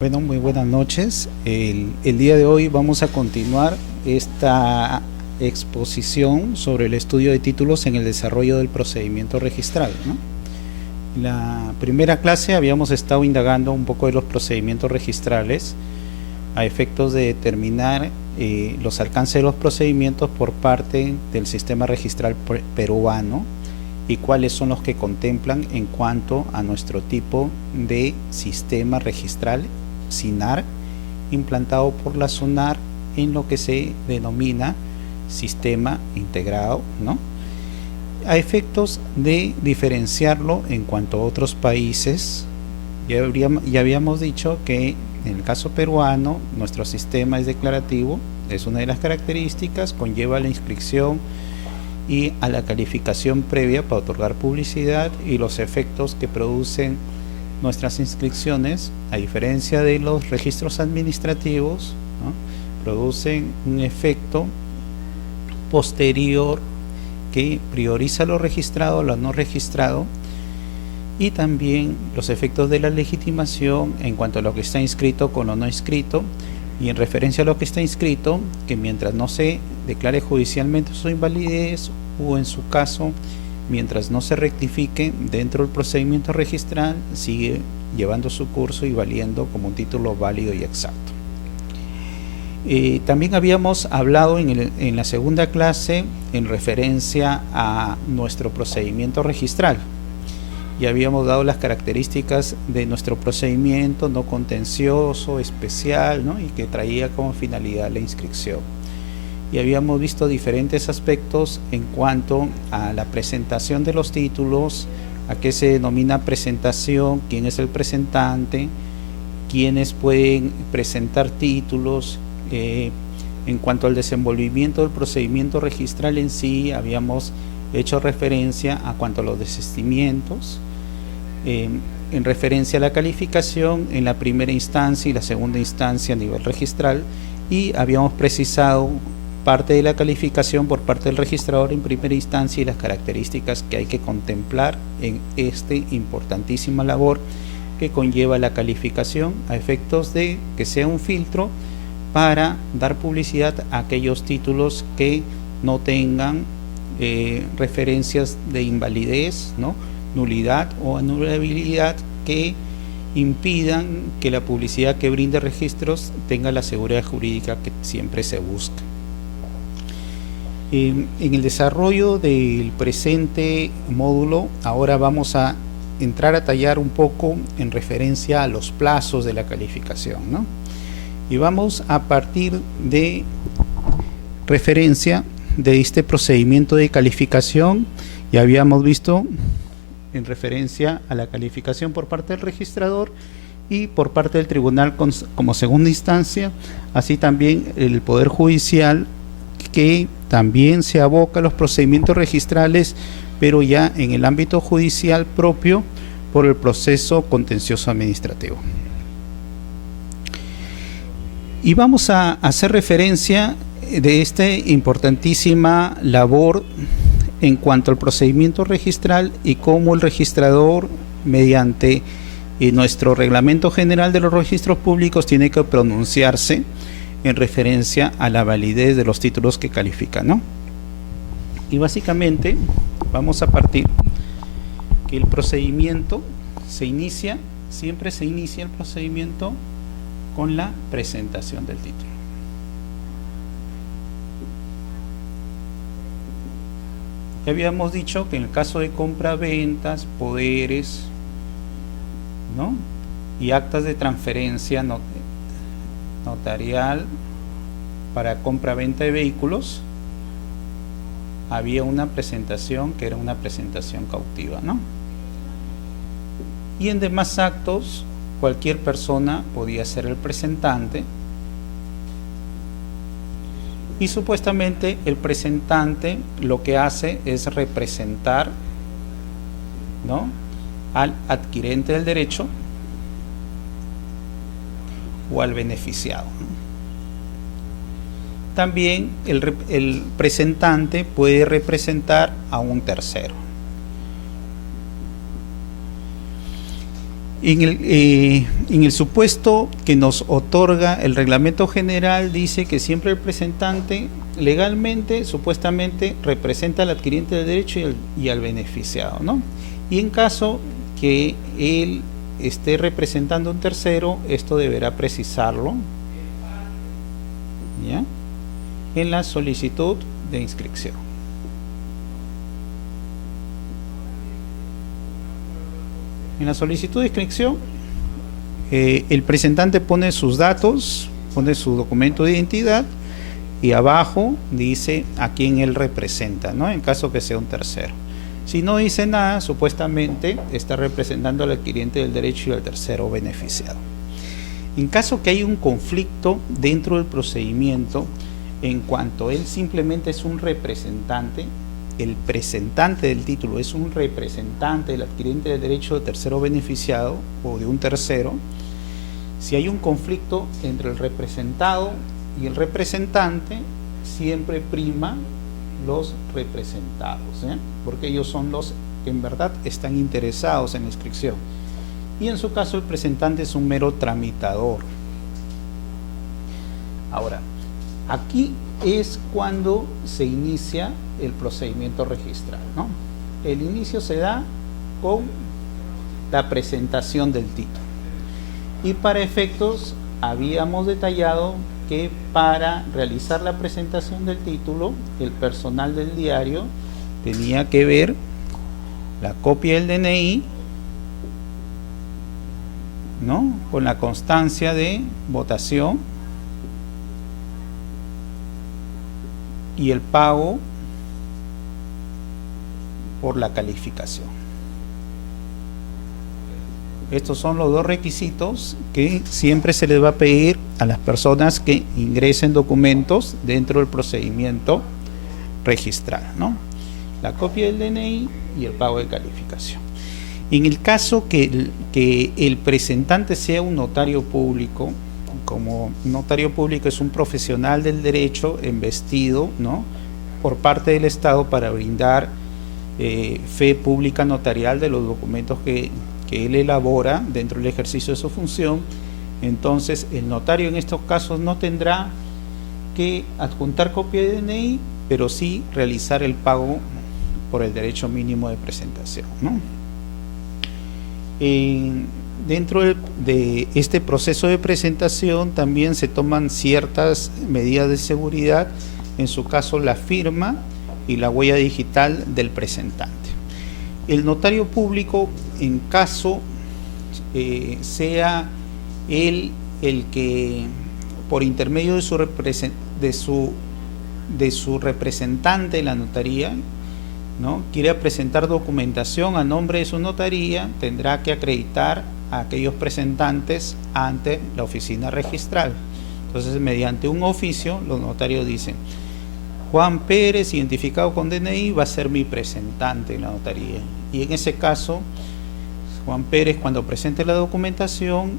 Bueno, muy buenas noches. El día de hoy vamos a continuar esta exposición sobre el estudio de títulos en el desarrollo del procedimiento registral, ¿no? En la primera clase habíamos estado indagando un poco de los procedimientos registrales a efectos de determinar los alcances de los procedimientos por parte del sistema registral peruano y cuáles son los que contemplan en cuanto a nuestro tipo de sistema registral SINAR implantado por la SUNAR en lo que se denomina sistema integrado, ¿no? A efectos de diferenciarlo en cuanto a otros países, ya habíamos dicho que en el caso peruano nuestro sistema es declarativo, es una de las características, conlleva la inscripción y a la calificación previa para otorgar publicidad, y los efectos que producen nuestras inscripciones, a diferencia de los registros administrativos, ¿no?, producen un efecto posterior que prioriza lo registrado a lo no registrado, y también los efectos de la legitimación en cuanto a lo que está inscrito con lo no inscrito, y en referencia a lo que está inscrito, que mientras no se declare judicialmente su invalidez, o en su caso mientras no se rectifique dentro del procedimiento registral, sigue llevando su curso y valiendo como un título válido y exacto. También habíamos hablado en la segunda clase en referencia a nuestro procedimiento registral. Ya habíamos dado las características de nuestro procedimiento no contencioso, especial, ¿no?, y que traía como finalidad la inscripción. Y habíamos visto diferentes aspectos en cuanto a la presentación de los títulos, a qué se denomina presentación, quién es el presentante, quiénes pueden presentar títulos. En cuanto al desenvolvimiento del procedimiento registral en sí, habíamos hecho referencia a cuanto a los desistimientos, en referencia a la calificación en la primera instancia y la segunda instancia a nivel registral, y habíamos precisado parte de la calificación por parte del registrador en primera instancia y las características que hay que contemplar en esta importantísima labor que conlleva la calificación, a efectos de que sea un filtro para dar publicidad a aquellos títulos que no tengan referencias de invalidez, ¿no?, nulidad o anulabilidad, que impidan que la publicidad que brinde registros tenga la seguridad jurídica que siempre se busca. En el desarrollo del presente módulo, ahora vamos a entrar a tallar un poco en referencia a los plazos de la calificación, ¿no? Y vamos a partir de referencia de este procedimiento de calificación. Ya habíamos visto en referencia a la calificación por parte del registrador y por parte del tribunal como segunda instancia, así también el Poder Judicial, que también se aboca a los procedimientos registrales, pero ya en el ámbito judicial propio por el proceso contencioso administrativo. Y vamos a hacer referencia de esta importantísima labor en cuanto al procedimiento registral y cómo el registrador, mediante nuestro Reglamento General de los Registros Públicos, tiene que pronunciarse en referencia a la validez de los títulos que califican, ¿no? Y básicamente vamos a partir que el procedimiento siempre se inicia el procedimiento con la presentación del título. Ya habíamos dicho que en el caso de compra-ventas, poderes, ¿no?, y actas de transferencia notarial para compra-venta de vehículos, había una presentación que era una presentación cautiva, ¿no? Y en demás actos, cualquier persona podía ser el presentante, y supuestamente el presentante lo que hace es representar, ¿no?, al adquirente del derecho o al beneficiado. También el presentante puede representar a un tercero. En el supuesto que nos otorga el reglamento general, dice que siempre el presentante legalmente, supuestamente, representa al adquiriente del derecho y al beneficiado, ¿no? Y en caso que él esté representando a un tercero, esto deberá precisarlo, ¿ya?, en la solicitud de inscripción. En la solicitud de inscripción, el presentante pone sus datos, pone su documento de identidad y abajo dice a quién él representa, ¿no?, en caso que sea un tercero. Si no dice nada, supuestamente está representando al adquiriente del derecho y al tercero beneficiado. En caso que haya un conflicto dentro del procedimiento, en cuanto él simplemente es un representante, el presentante del título es un representante del adquiriente del derecho del tercero beneficiado o de un tercero, si hay un conflicto entre el representado y el representante, siempre prima los representados, porque ellos son los que en verdad están interesados en la inscripción. Y en su caso el presentante es un mero tramitador. Ahora, aquí es cuando se inicia el procedimiento registral, ¿no? El inicio se da con la presentación del título. Y para efectos, habíamos detallado que para realizar la presentación del título, el personal del diario tenía que ver la copia del DNI, ¿no?, con la constancia de votación y el pago por la calificación. Estos son los dos requisitos que siempre se les va a pedir a las personas que ingresen documentos dentro del procedimiento registral, ¿no? La copia del DNI y el pago de calificación. En el caso que el presentante sea un notario público, como notario público es un profesional del derecho investido, ¿no?, por parte del Estado para brindar fe pública notarial de los documentos que él elabora dentro del ejercicio de su función, entonces el notario en estos casos no tendrá que adjuntar copia de DNI, pero sí realizar el pago por el derecho mínimo de presentación, ¿no? Dentro de este proceso de presentación también se toman ciertas medidas de seguridad, en su caso la firma y la huella digital del presentante. El notario público, en caso sea él el que por intermedio de su representante en la notaría, ¿no?, quiere presentar documentación a nombre de su notaría, tendrá que acreditar a aquellos presentantes ante la oficina registral. Entonces, mediante un oficio, los notarios dicen: Juan Pérez, identificado con DNI, va a ser mi presentante en la notaría. Y en ese caso, Juan Pérez, cuando presente la documentación,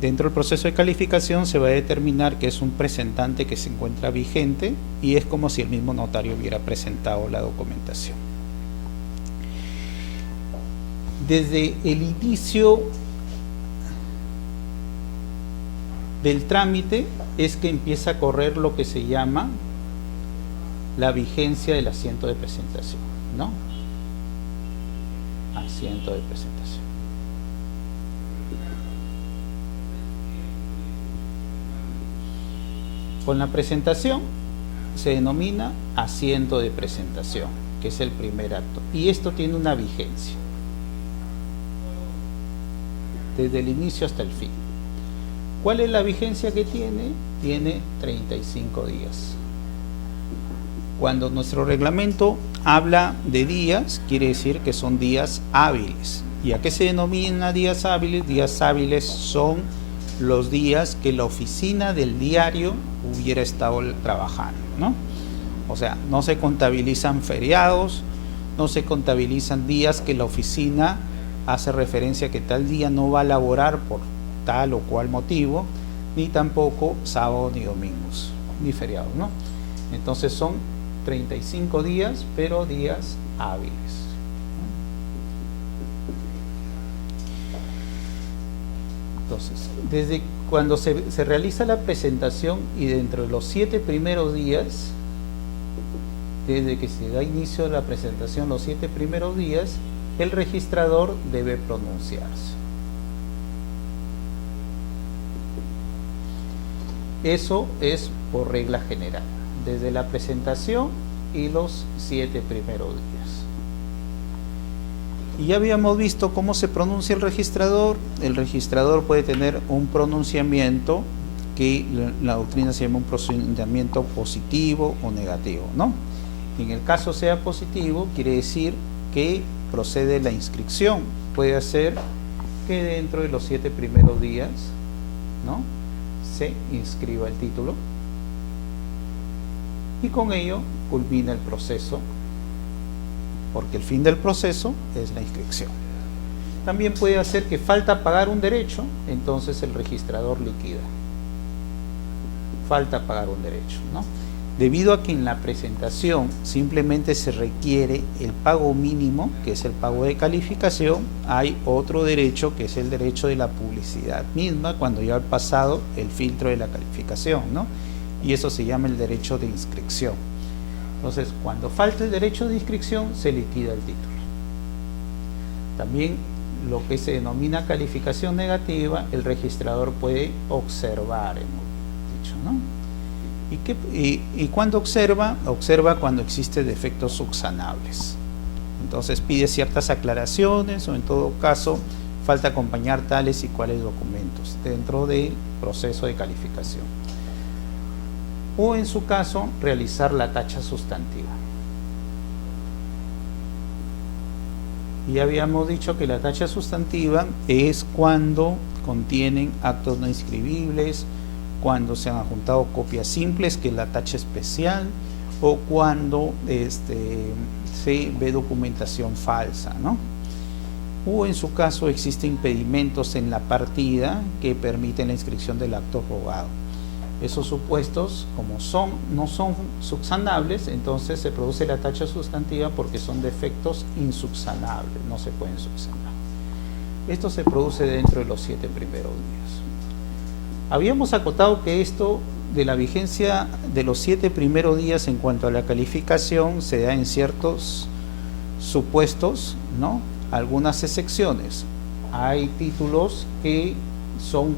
dentro del proceso de calificación se va a determinar que es un presentante que se encuentra vigente y es como si el mismo notario hubiera presentado la documentación. Desde el inicio del trámite es que empieza a correr lo que se llama la vigencia del asiento de presentación, ¿no? Asiento de presentación. Con la presentación se denomina asiento de presentación, que es el primer acto, y esto tiene una vigencia desde el inicio hasta el fin. ¿Cuál es la vigencia que tiene? Tiene 35 días. Cuando nuestro reglamento habla de días, quiere decir que son días hábiles. ¿Y a qué se denomina días hábiles? Días hábiles son los días que la oficina del diario hubiera estado trabajando, ¿no? O sea, no se contabilizan feriados, no se contabilizan días que la oficina hace referencia que tal día no va a laborar por tal o cual motivo, ni tampoco sábados ni domingos, ni feriados, ¿no? Entonces son 35 días, pero días hábiles. Entonces, desde cuando se realiza la presentación y dentro de los 7 primeros días, desde que se da inicio a la presentación, los 7 primeros días, el registrador debe pronunciarse. Eso es por regla general, desde la presentación y los 7 primeros días. Y ya habíamos visto cómo se pronuncia el registrador. El registrador puede tener un pronunciamiento que la doctrina se llama un pronunciamiento positivo o negativo, ¿no? En el caso sea positivo, quiere decir que procede la inscripción. Puede ser que dentro de los 7 primeros días, ¿no?, se inscriba el título y con ello culmina el proceso, porque el fin del proceso es la inscripción. También puede hacer que falta pagar un derecho, entonces el registrador liquida. Falta pagar un derecho, ¿no? Debido a que en la presentación simplemente se requiere el pago mínimo, que es el pago de calificación, hay otro derecho que es el derecho de la publicidad misma cuando ya ha pasado el filtro de la calificación, ¿no? Y eso se llama el derecho de inscripción. Entonces, cuando falta el derecho de inscripción, se liquida el título. También lo que se denomina calificación negativa, el registrador puede observar, hemos dicho, ¿no? ¿Y cuándo observa? Observa cuando existen defectos subsanables. Entonces pide ciertas aclaraciones o en todo caso falta acompañar tales y cuales documentos dentro del proceso de calificación. O en su caso realizar la tacha sustantiva. Y habíamos dicho que la tacha sustantiva es cuando contienen actos no inscribibles, cuando se han adjuntado copias simples, que es la tacha especial, o cuando se ve documentación falsa, ¿no? O en su caso existen impedimentos en la partida que permiten la inscripción del acto rogado. Esos supuestos, como no son subsanables, entonces se produce la tacha sustantiva porque son defectos insubsanables, no se pueden subsanar. Esto se produce dentro de los 7 primeros días. Habíamos acotado que esto de la vigencia de los 7 primeros días en cuanto a la calificación se da en ciertos supuestos, ¿no? Algunas excepciones. Hay títulos que son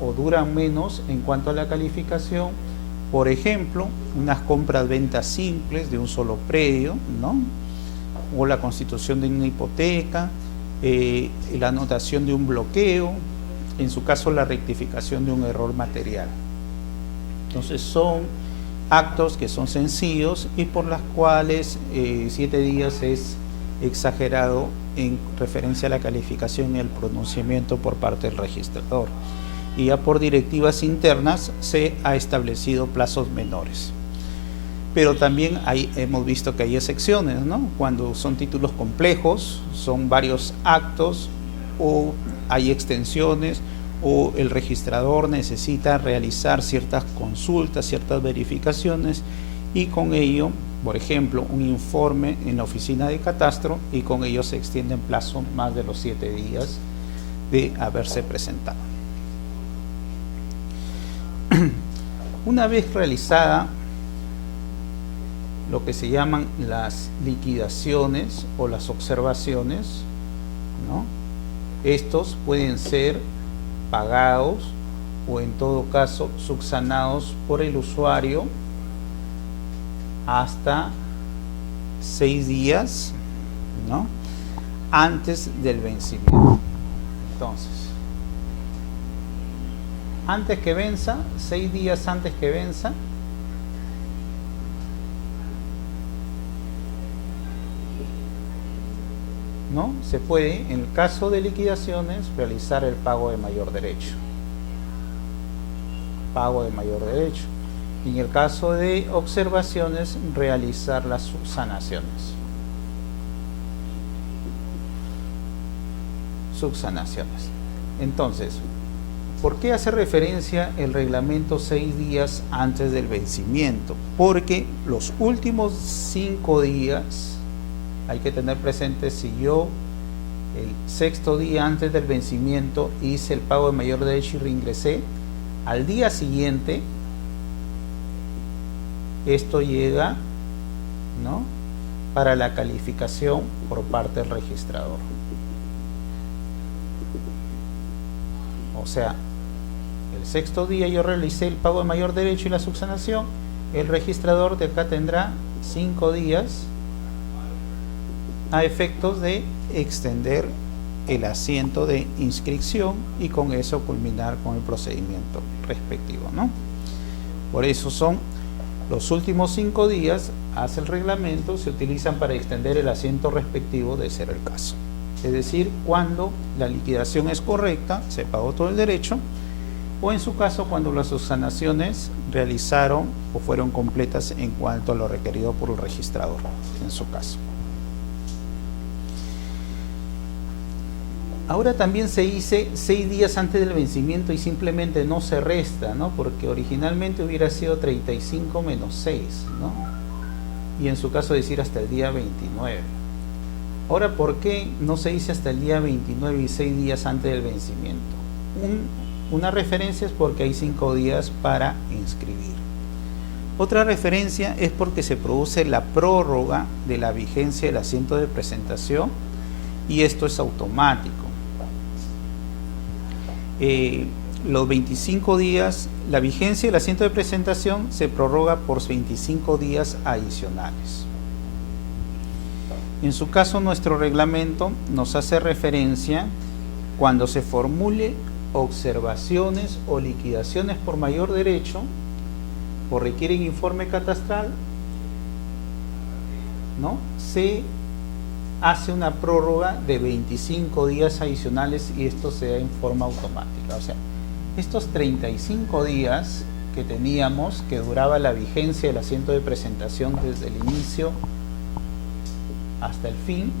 o duran menos en cuanto a la calificación, por ejemplo, unas compras-ventas simples de un solo predio, ¿no?, o la constitución de una hipoteca, la anotación de un bloqueo, en su caso la rectificación de un error material. Entonces son actos que son sencillos y por las cuales 7 días es exagerado en referencia a la calificación y el pronunciamiento por parte del registrador. Y ya por directivas internas se ha establecido plazos menores. Pero también hemos visto que hay excepciones, ¿no? Cuando son títulos complejos, son varios actos o hay extensiones o el registrador necesita realizar ciertas consultas, ciertas verificaciones y con ello, por ejemplo, un informe en la oficina de catastro y con ello se extiende en plazo más de los 7 días de haberse presentado. Una vez realizada lo que se llaman las liquidaciones o las observaciones, ¿no?, estos pueden ser pagados o en todo caso subsanados por el usuario hasta 6 días, ¿no?, antes del vencimiento. Entonces, antes que venza, 6 días antes que venza, ¿no?, se puede, en el caso de liquidaciones, realizar el pago de mayor derecho. Pago de mayor derecho. Y en el caso de observaciones, realizar las subsanaciones. Subsanaciones. Entonces, ¿por qué hace referencia el reglamento 6 días antes del vencimiento? Porque los últimos 5 días, hay que tener presente, si yo el sexto día antes del vencimiento hice el pago de mayor derecho y reingresé, al día siguiente esto llega, ¿no?, para la calificación por parte del registrador. O sea, el sexto día yo realicé el pago de mayor derecho y la subsanación, el registrador de acá tendrá 5 días a efectos de extender el asiento de inscripción y con eso culminar con el procedimiento respectivo, ¿no? Por eso son los últimos 5 días, hace el reglamento, se utilizan para extender el asiento respectivo de ser el caso. Es decir, cuando la liquidación es correcta, se pagó todo el derecho, o en su caso cuando las subsanaciones realizaron o fueron completas en cuanto a lo requerido por el registrador, en su caso. Ahora también se dice 6 días antes del vencimiento y simplemente no se resta, ¿no? Porque originalmente hubiera sido 35 menos 6, ¿no? Y en su caso decir hasta el día 29. Ahora, ¿por qué no se dice hasta el día 29 y 6 días antes del vencimiento? Una referencia es porque hay 5 días para inscribir. Otra referencia es porque se produce la prórroga de la vigencia del asiento de presentación y esto es automático. Los 25 días, la vigencia del asiento de presentación se prorroga por 25 días adicionales. En su caso, nuestro reglamento nos hace referencia cuando se formule observaciones o liquidaciones por mayor derecho o requieren informe catastral, ¿no? Se hace una prórroga de 25 días adicionales y esto se da en forma automática. O sea, estos 35 días que teníamos, que duraba la vigencia del asiento de presentación desde el inicio hasta el fin,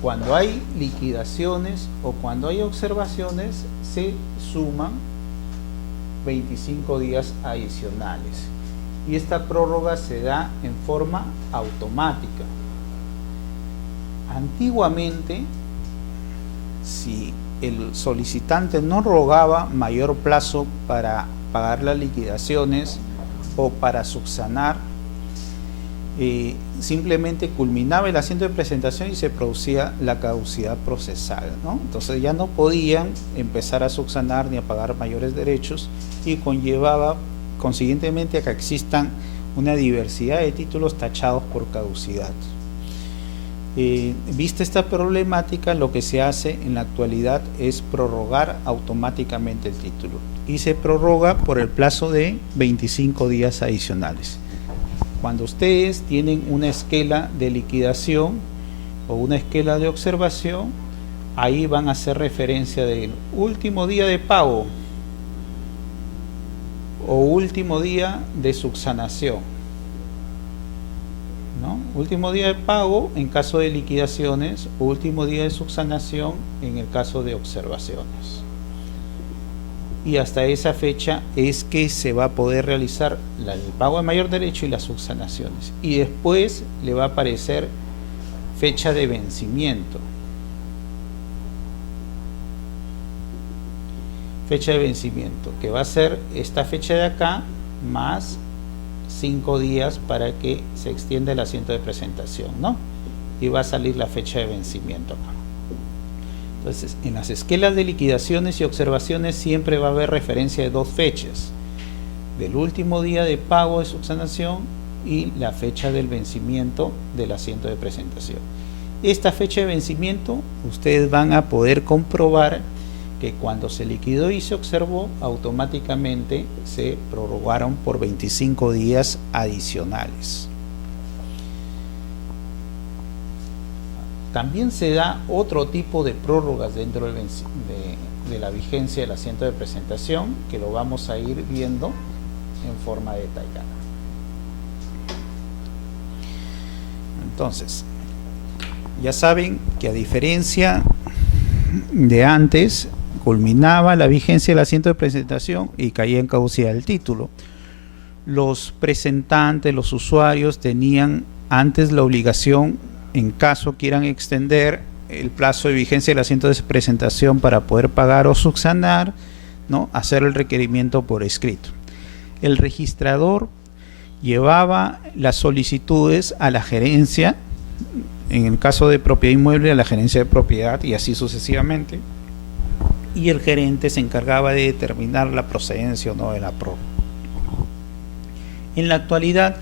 cuando hay liquidaciones o cuando hay observaciones, se suman 25 días adicionales. Y esta prórroga se da en forma automática. Antiguamente, si el solicitante no rogaba mayor plazo para pagar las liquidaciones o para subsanar, simplemente culminaba el asiento de presentación y se producía la caducidad procesal, ¿no? Entonces ya no podían empezar a subsanar ni a pagar mayores derechos y conllevaba consiguientemente a que existan una diversidad de títulos tachados por caducidad. Vista esta problemática, lo que se hace en la actualidad es prorrogar automáticamente el título y se prorroga por el plazo de 25 días adicionales. Cuando ustedes tienen una esquela de liquidación o una esquela de observación, ahí van a hacer referencia del último día de pago o último día de subsanación, ¿no? Último día de pago en caso de liquidaciones, último día de subsanación en el caso de observaciones. Y hasta esa fecha es que se va a poder realizar el pago de mayor derecho y las subsanaciones. Y después le va a aparecer fecha de vencimiento. Fecha de vencimiento, que va a ser esta fecha de acá más 5 días para que se extienda el asiento de presentación, ¿no? Y va a salir la fecha de vencimiento acá. Entonces, en las esquelas de liquidaciones y observaciones siempre va a haber referencia de 2 fechas, del último día de pago de subsanación y la fecha del vencimiento del asiento de presentación. Esta fecha de vencimiento ustedes van a poder comprobar que cuando se liquidó y se observó, automáticamente se prorrogaron por 25 días adicionales. También se da otro tipo de prórrogas dentro de la vigencia del asiento de presentación, que lo vamos a ir viendo en forma detallada. Entonces, ya saben que a diferencia de antes, culminaba la vigencia del asiento de presentación y caía en caducidad el título. Los presentantes, los usuarios tenían antes la obligación, en caso quieran extender el plazo de vigencia del asiento de presentación para poder pagar o subsanar, ¿no?, hacer el requerimiento por escrito. El registrador llevaba las solicitudes a la gerencia, en el caso de propiedad inmueble a la gerencia de propiedad y así sucesivamente, y el gerente se encargaba de determinar la procedencia o no de la prórroga. En la actualidad,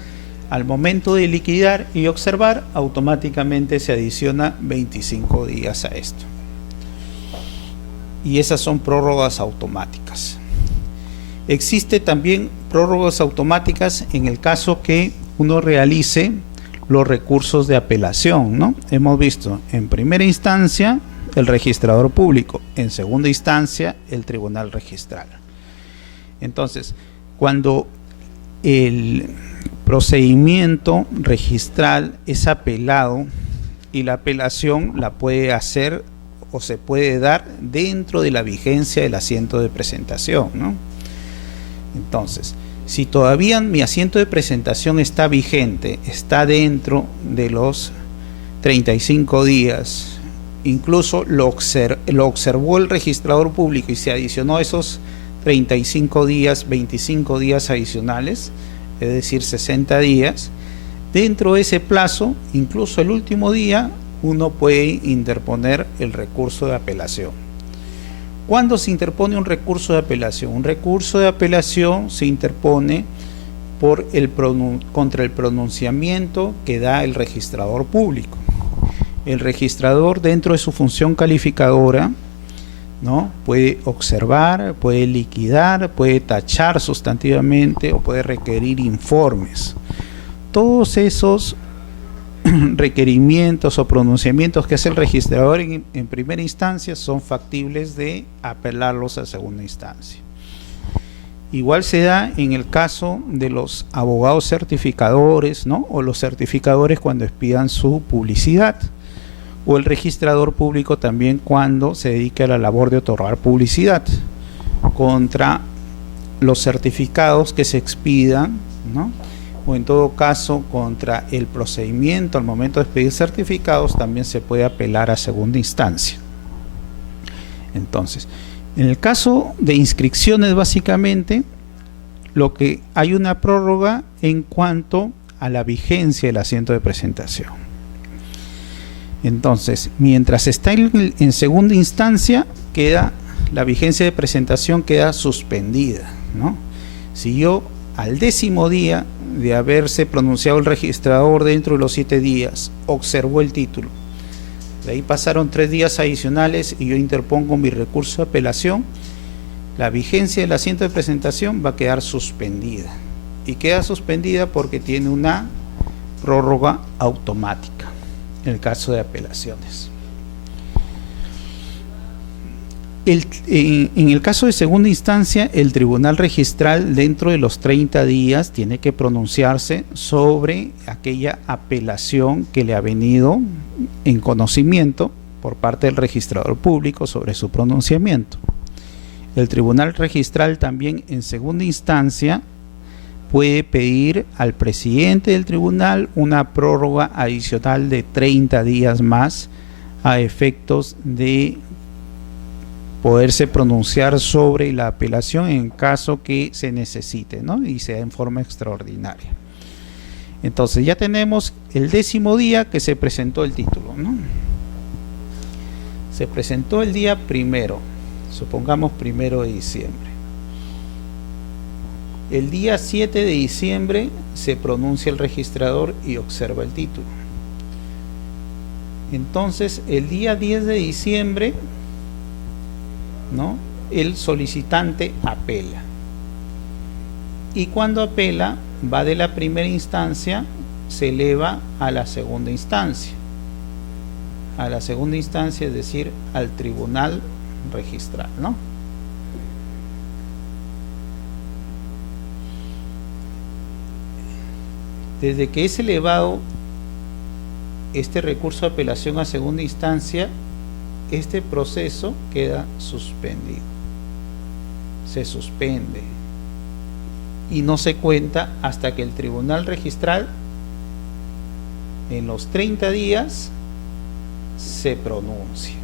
al momento de liquidar y observar, automáticamente se adiciona 25 días a esto. Y esas son prórrogas automáticas. Existe también prórrogas automáticas en el caso que uno realice los recursos de apelación, ¿no? Hemos visto en primera instancia el registrador público, en segunda instancia el tribunal registral. Entonces, cuando el procedimiento registral es apelado y la apelación la puede hacer o se puede dar dentro de la vigencia del asiento de presentación, ¿no? Entonces, si todavía mi asiento de presentación está vigente, está dentro de los 35 días, incluso lo observó el registrador público y se adicionó esos 35 días, 25 días adicionales, es decir, 60 días, dentro de ese plazo, incluso el último día, uno puede interponer el recurso de apelación. ¿Cuándo se interpone un recurso de apelación? Un recurso de apelación se interpone contra el pronunciamiento que da el registrador público. El registrador, dentro de su función calificadora, ¿no?, puede observar, puede liquidar, puede tachar sustantivamente o puede requerir informes. Todos esos requerimientos o pronunciamientos que hace el registrador en primera instancia son factibles de apelarlos a segunda instancia. Igual se da en el caso de los abogados certificadores, ¿no?, o los certificadores cuando expidan su publicidad, o el registrador público también cuando se dedique a la labor de otorgar publicidad contra los certificados que se expidan, ¿no?, o en todo caso contra el procedimiento al momento de expedir certificados, también se puede apelar a segunda instancia. Entonces, en el caso de inscripciones, básicamente lo que hay una prórroga en cuanto a la vigencia del asiento de presentación. Entonces, mientras está en segunda instancia, la vigencia de presentación queda suspendida, ¿no? Si yo al 10º día de haberse pronunciado el registrador dentro de los 7 días, observó el título, de ahí pasaron 3 días adicionales y yo interpongo mi recurso de apelación, la vigencia del asiento de presentación va a quedar suspendida. Y queda suspendida porque tiene una prórroga automática en el caso de apelaciones. En el caso de segunda instancia, el tribunal registral dentro de los 30 días tiene que pronunciarse sobre aquella apelación que le ha venido en conocimiento por parte del registrador público sobre su pronunciamiento. El tribunal registral también en segunda instancia puede pedir al presidente del tribunal una prórroga adicional de 30 días más a efectos de poderse pronunciar sobre la apelación en caso que se necesite, ¿no?, y sea en forma extraordinaria. Entonces ya tenemos el 10º día que se presentó el título, ¿no? Se presentó el día 1, supongamos 1 de diciembre. El día 7 de diciembre se pronuncia el registrador y observa el título. Entonces el día 10 de diciembre, ¿no?, el solicitante apela, y cuando apela va de la primera instancia, se eleva a la segunda instancia, es decir, al tribunal registral, ¿no? Desde que es elevado este recurso de apelación a segunda instancia, este proceso queda suspendido, se suspende y no se cuenta hasta que el tribunal registral en los 30 días se pronuncia.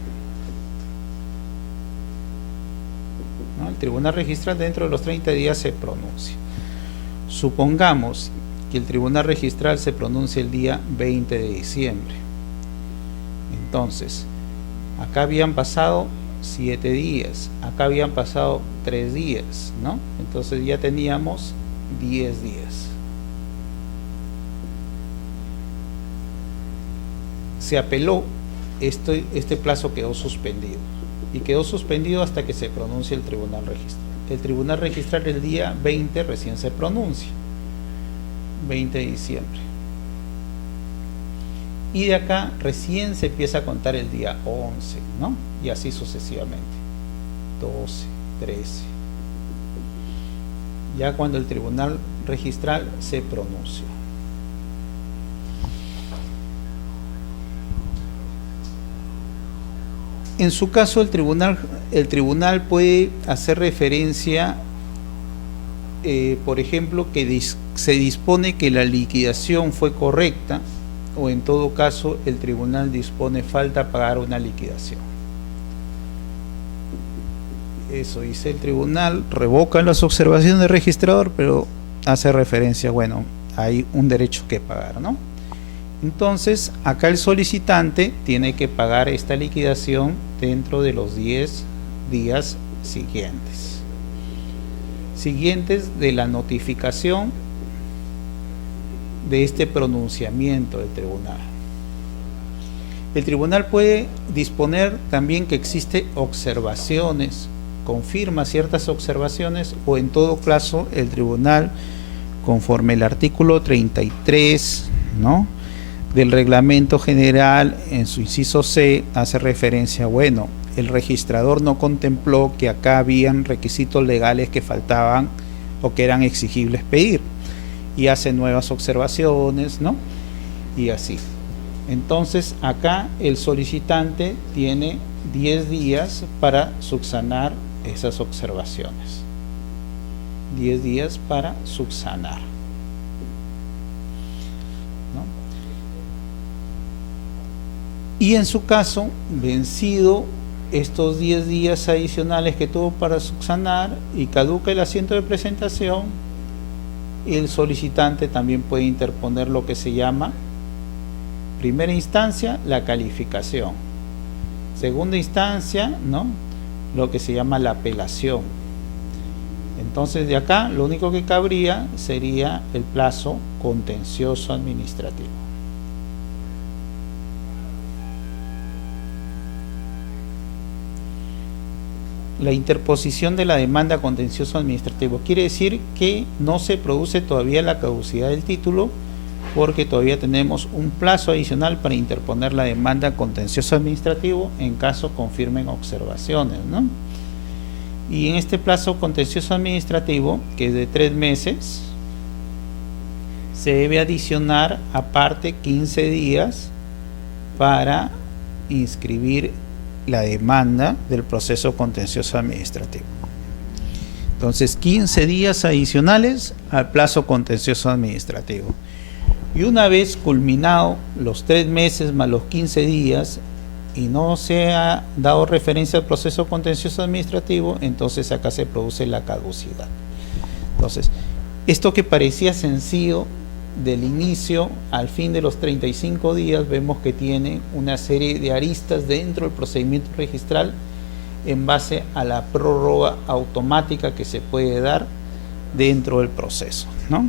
¿No? El tribunal registral dentro de los 30 días se pronuncia. Supongamos que el tribunal registral se pronuncia el día 20 de diciembre. Entonces, acá habían pasado 7 días, acá habían pasado 3 días, ¿no? Entonces ya teníamos 10 días. Se apeló, este plazo quedó suspendido. Y quedó suspendido hasta que se pronuncie el tribunal registral. El tribunal registral el día 20 recién se pronuncia. 20 de diciembre. Y de acá recién se empieza a contar el día 11, ¿no? Y así sucesivamente. 12, 13. Ya cuando el tribunal registral se pronunció. En su caso, el tribunal puede hacer referencia, por ejemplo, que se dispone que la liquidación fue correcta, o en todo caso, el tribunal dispone falta pagar una liquidación. Eso dice el tribunal, revoca las observaciones del registrador, pero hace referencia, bueno, hay un derecho que pagar, ¿no? Entonces, acá el solicitante tiene que pagar esta liquidación dentro de los 10 días siguientes de la notificación de este pronunciamiento del tribunal. El tribunal puede disponer también que existe observaciones, confirma ciertas observaciones, o en todo caso el tribunal, conforme el artículo 33, ¿no?, del reglamento general, en su inciso C, hace referencia, bueno, el registrador no contempló que acá habían requisitos legales que faltaban o que eran exigibles pedir, y hace nuevas observaciones, ¿no? Y así. Entonces, acá el solicitante tiene 10 días para subsanar esas observaciones. 10 días para subsanar. Y en su caso, vencido estos 10 días adicionales que tuvo para subsanar y caduca el asiento de presentación, el solicitante también puede interponer lo que se llama, primera instancia, la calificación. Segunda instancia, ¿no?, lo que se llama la apelación. Entonces, de acá, lo único que cabría sería el plazo contencioso administrativo. La interposición de la demanda contencioso administrativo quiere decir que no se produce todavía la caducidad del título, porque todavía tenemos un plazo adicional para interponer la demanda contencioso administrativo en caso confirmen observaciones, ¿no? Y en este plazo contencioso administrativo, que es de 3 meses, se debe adicionar aparte 15 días para inscribir la demanda del proceso contencioso administrativo. Entonces, 15 días adicionales al plazo contencioso administrativo. Y una vez culminado los 3 meses más los 15 días y no se ha dado referencia al proceso contencioso administrativo, entonces acá se produce la caducidad. Entonces, esto que parecía sencillo, del inicio al fin de los 35 días, vemos que tiene una serie de aristas dentro del procedimiento registral en base a la prórroga automática que se puede dar dentro del proceso, ¿no?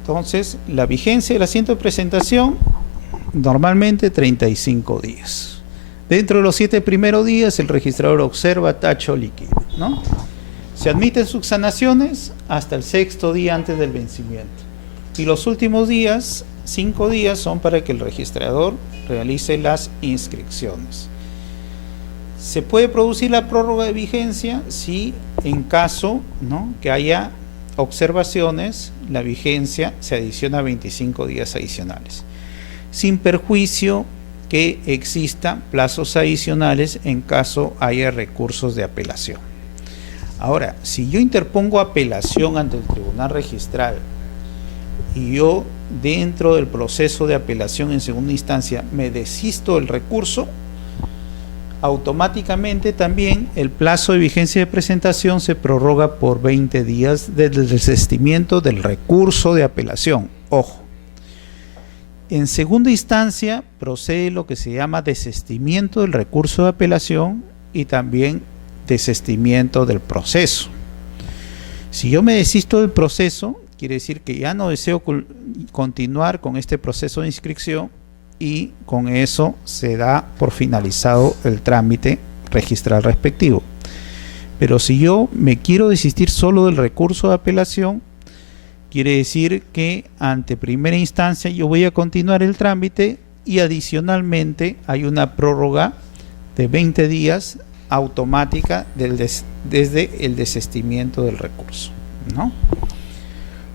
Entonces, la vigencia del asiento de presentación, normalmente 35 días. Dentro de los 7 primeros días, el registrador observa, tacha o liquida, ¿no? Se admiten subsanaciones hasta el 6º día antes del vencimiento. Y los últimos días, 5 días, son para que el registrador realice las inscripciones. Se puede producir la prórroga de vigencia si, en caso, ¿no?, que haya observaciones, la vigencia se adiciona a 25 días adicionales, sin perjuicio que existan plazos adicionales en caso haya recursos de apelación. Ahora, si yo interpongo apelación ante el tribunal registral y yo dentro del proceso de apelación en segunda instancia me desisto del recurso, automáticamente también el plazo de vigencia de presentación se prorroga por 20 días desde el desistimiento del recurso de apelación. Ojo, en segunda instancia procede lo que se llama desistimiento del recurso de apelación y también desistimiento del proceso. Si yo me desisto del proceso, quiere decir que ya no deseo continuar con este proceso de inscripción y con eso se da por finalizado el trámite registral respectivo. Pero si yo me quiero desistir solo del recurso de apelación, quiere decir que ante primera instancia yo voy a continuar el trámite y adicionalmente hay una prórroga de 20 días automática desde el desistimiento del recurso, ¿no?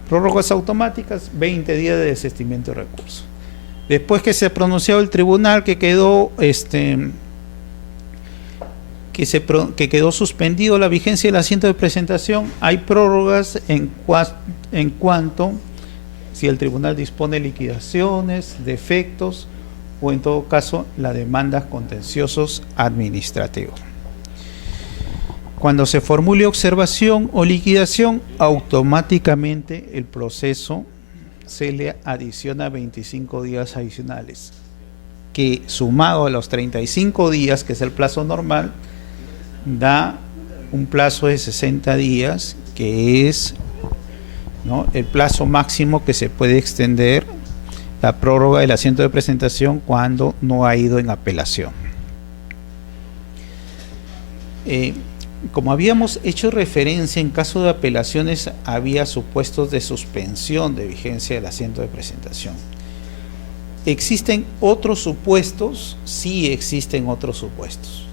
Prórrogas automáticas, 20 días de desistimiento de recurso. Después que se ha pronunciado el tribunal que quedó quedó suspendido la vigencia del asiento de presentación, hay prórrogas en cuanto si el tribunal dispone liquidaciones, defectos o en todo caso las demandas contenciosos administrativos. Cuando se formule observación o liquidación, automáticamente el proceso se le adiciona 25 días adicionales, que sumado a los 35 días, que es el plazo normal, da un plazo de 60 días, que es, ¿no?, el plazo máximo que se puede extender la prórroga del asiento de presentación cuando no ha ido en apelación. Como habíamos hecho referencia, en caso de apelaciones había supuestos de suspensión de vigencia del asiento de presentación. ¿Existen otros supuestos? Sí, existen otros supuestos.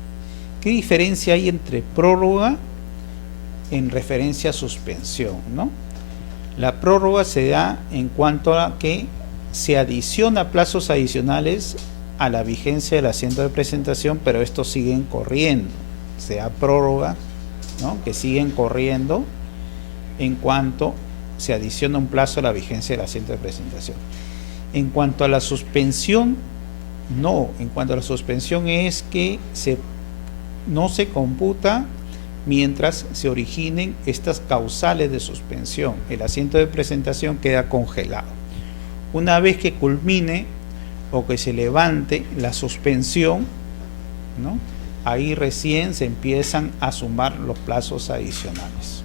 ¿Qué diferencia hay entre prórroga en referencia a suspensión, ¿no? La prórroga se da en cuanto a que se adiciona plazos adicionales a la vigencia del asiento de presentación, pero estos siguen corriendo. Se da prórroga, ¿no?, que siguen corriendo en cuanto se adiciona un plazo a la vigencia del asiento de presentación. En cuanto a la suspensión, no. En cuanto a la suspensión es que no se computa mientras se originen estas causales de suspensión. El asiento de presentación queda congelado. Una vez que culmine o que se levante la suspensión, ¿no?, ahí recién se empiezan a sumar los plazos adicionales.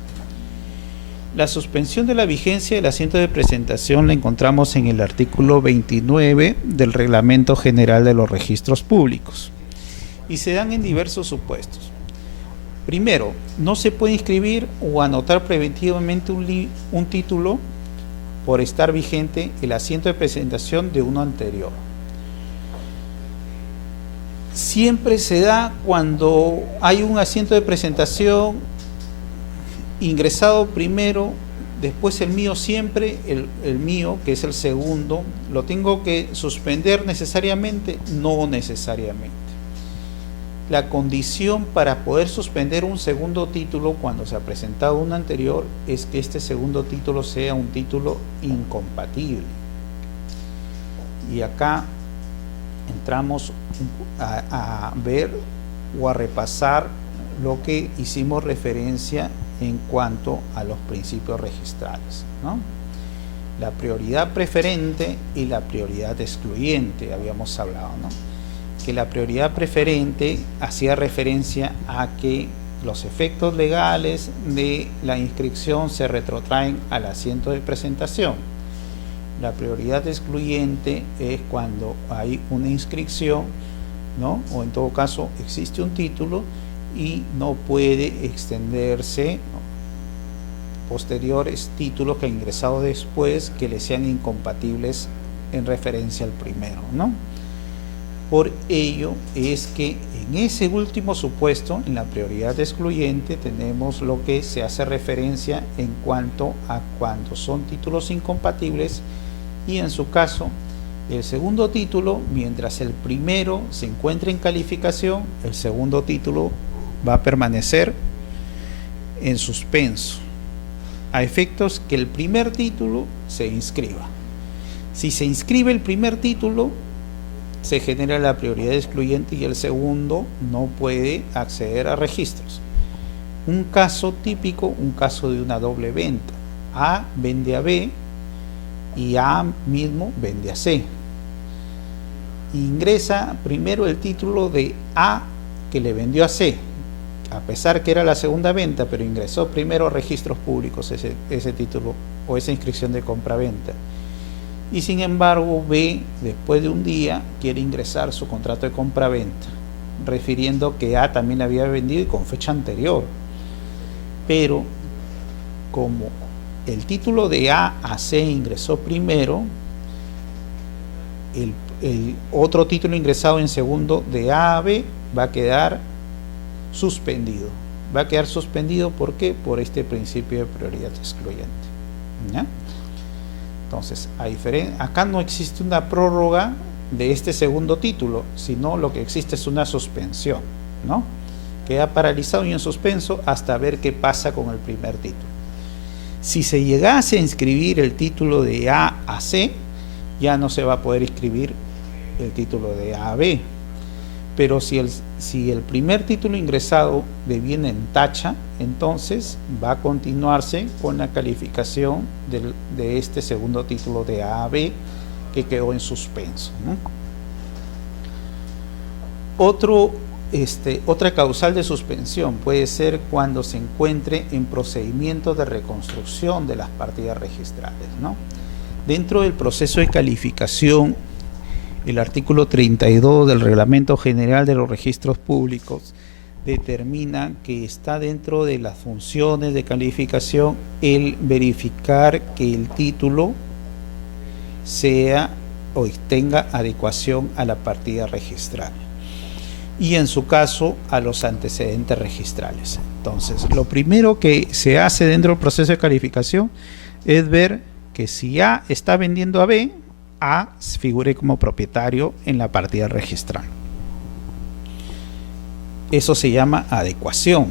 La suspensión de la vigencia del asiento de presentación la encontramos en el artículo 29 del Reglamento General de los Registros Públicos y se dan en diversos supuestos. Primero, no se puede inscribir o anotar preventivamente un título por estar vigente el asiento de presentación de uno anterior. Siempre se da cuando hay un asiento de presentación ingresado primero, después el mío siempre, el mío, que es el segundo, ¿lo tengo que suspender necesariamente? No necesariamente. La condición para poder suspender un segundo título cuando se ha presentado un anterior es que este segundo título sea un título incompatible. Y acá entramos a ver o a repasar lo que hicimos referencia en cuanto a los principios registrales, ¿no? La prioridad preferente y la prioridad excluyente, habíamos hablado, ¿no? Que la prioridad preferente hacía referencia a que los efectos legales de la inscripción se retrotraen al asiento de presentación. La prioridad excluyente es cuando hay una inscripción, ¿no?, o en todo caso existe un título y no puede extenderse, ¿no?, posteriores títulos que han ingresado después que le sean incompatibles en referencia al primero, ¿no? Por ello es que en ese último supuesto, en la prioridad excluyente, tenemos lo que se hace referencia en cuanto a cuando son títulos incompatibles y en su caso el segundo título, mientras el primero se encuentre en calificación, el segundo título va a permanecer en suspenso a efectos que el primer título se inscriba. Si se inscribe el primer título, se genera la prioridad excluyente y el segundo no puede acceder a registros. Un caso típico, un caso de una doble venta. A vende a B y A mismo vende a C. Ingresa primero el título de A que le vendió a C, a pesar que era la segunda venta, pero ingresó primero a registros públicos ese título o esa inscripción de compra-venta. Y sin embargo B, después de un día, quiere ingresar su contrato de compra-venta, refiriendo que A también había vendido y con fecha anterior. Pero como el título de A a C ingresó primero, el otro título ingresado en segundo de A a B va a quedar suspendido. Va a quedar suspendido, ¿por qué? Por este principio de prioridad excluyente. ¿Ya? Entonces, acá no existe una prórroga de este segundo título, sino lo que existe es una suspensión, ¿no? Queda paralizado y en suspenso hasta ver qué pasa con el primer título. Si se llegase a inscribir el título de A a C, ya no se va a poder inscribir el título de A a B. Pero si el primer título ingresado deviene en tacha, entonces va a continuarse con la calificación de este segundo título de A a B que quedó en suspenso, ¿no? Otra causal de suspensión puede ser cuando se encuentre en procedimiento de reconstrucción de las partidas registrales, ¿no? Dentro del proceso de calificación, el artículo 32 del Reglamento General de los Registros Públicos determina que está dentro de las funciones de calificación el verificar que el título sea o tenga adecuación a la partida registral y en su caso a los antecedentes registrales. Entonces, lo primero que se hace dentro del proceso de calificación es ver que si A está vendiendo a B, A figure como propietario en la partida registral. Eso se llama adecuación.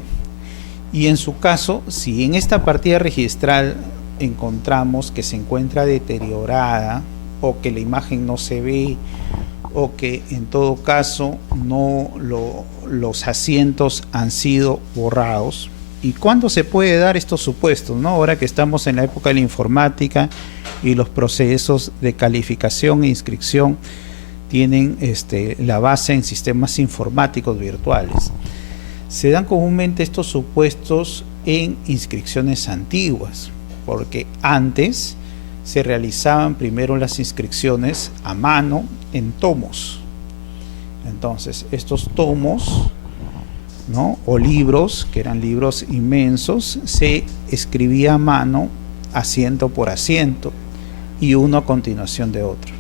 Y en su caso, si en esta partida registral encontramos que se encuentra deteriorada o que la imagen no se ve o que en todo caso los asientos han sido borrados. ¿Y cuándo se puede dar estos supuestos, ¿no? Ahora que estamos en la época de la informática y los procesos de calificación e inscripción tienen la base en sistemas informáticos virtuales. Se dan comúnmente estos supuestos en inscripciones antiguas, porque antes se realizaban primero las inscripciones a mano en tomos. Entonces, estos tomos, ¿no?, o libros, que eran libros inmensos, se escribía a mano, asiento por asiento, y uno a continuación de otro.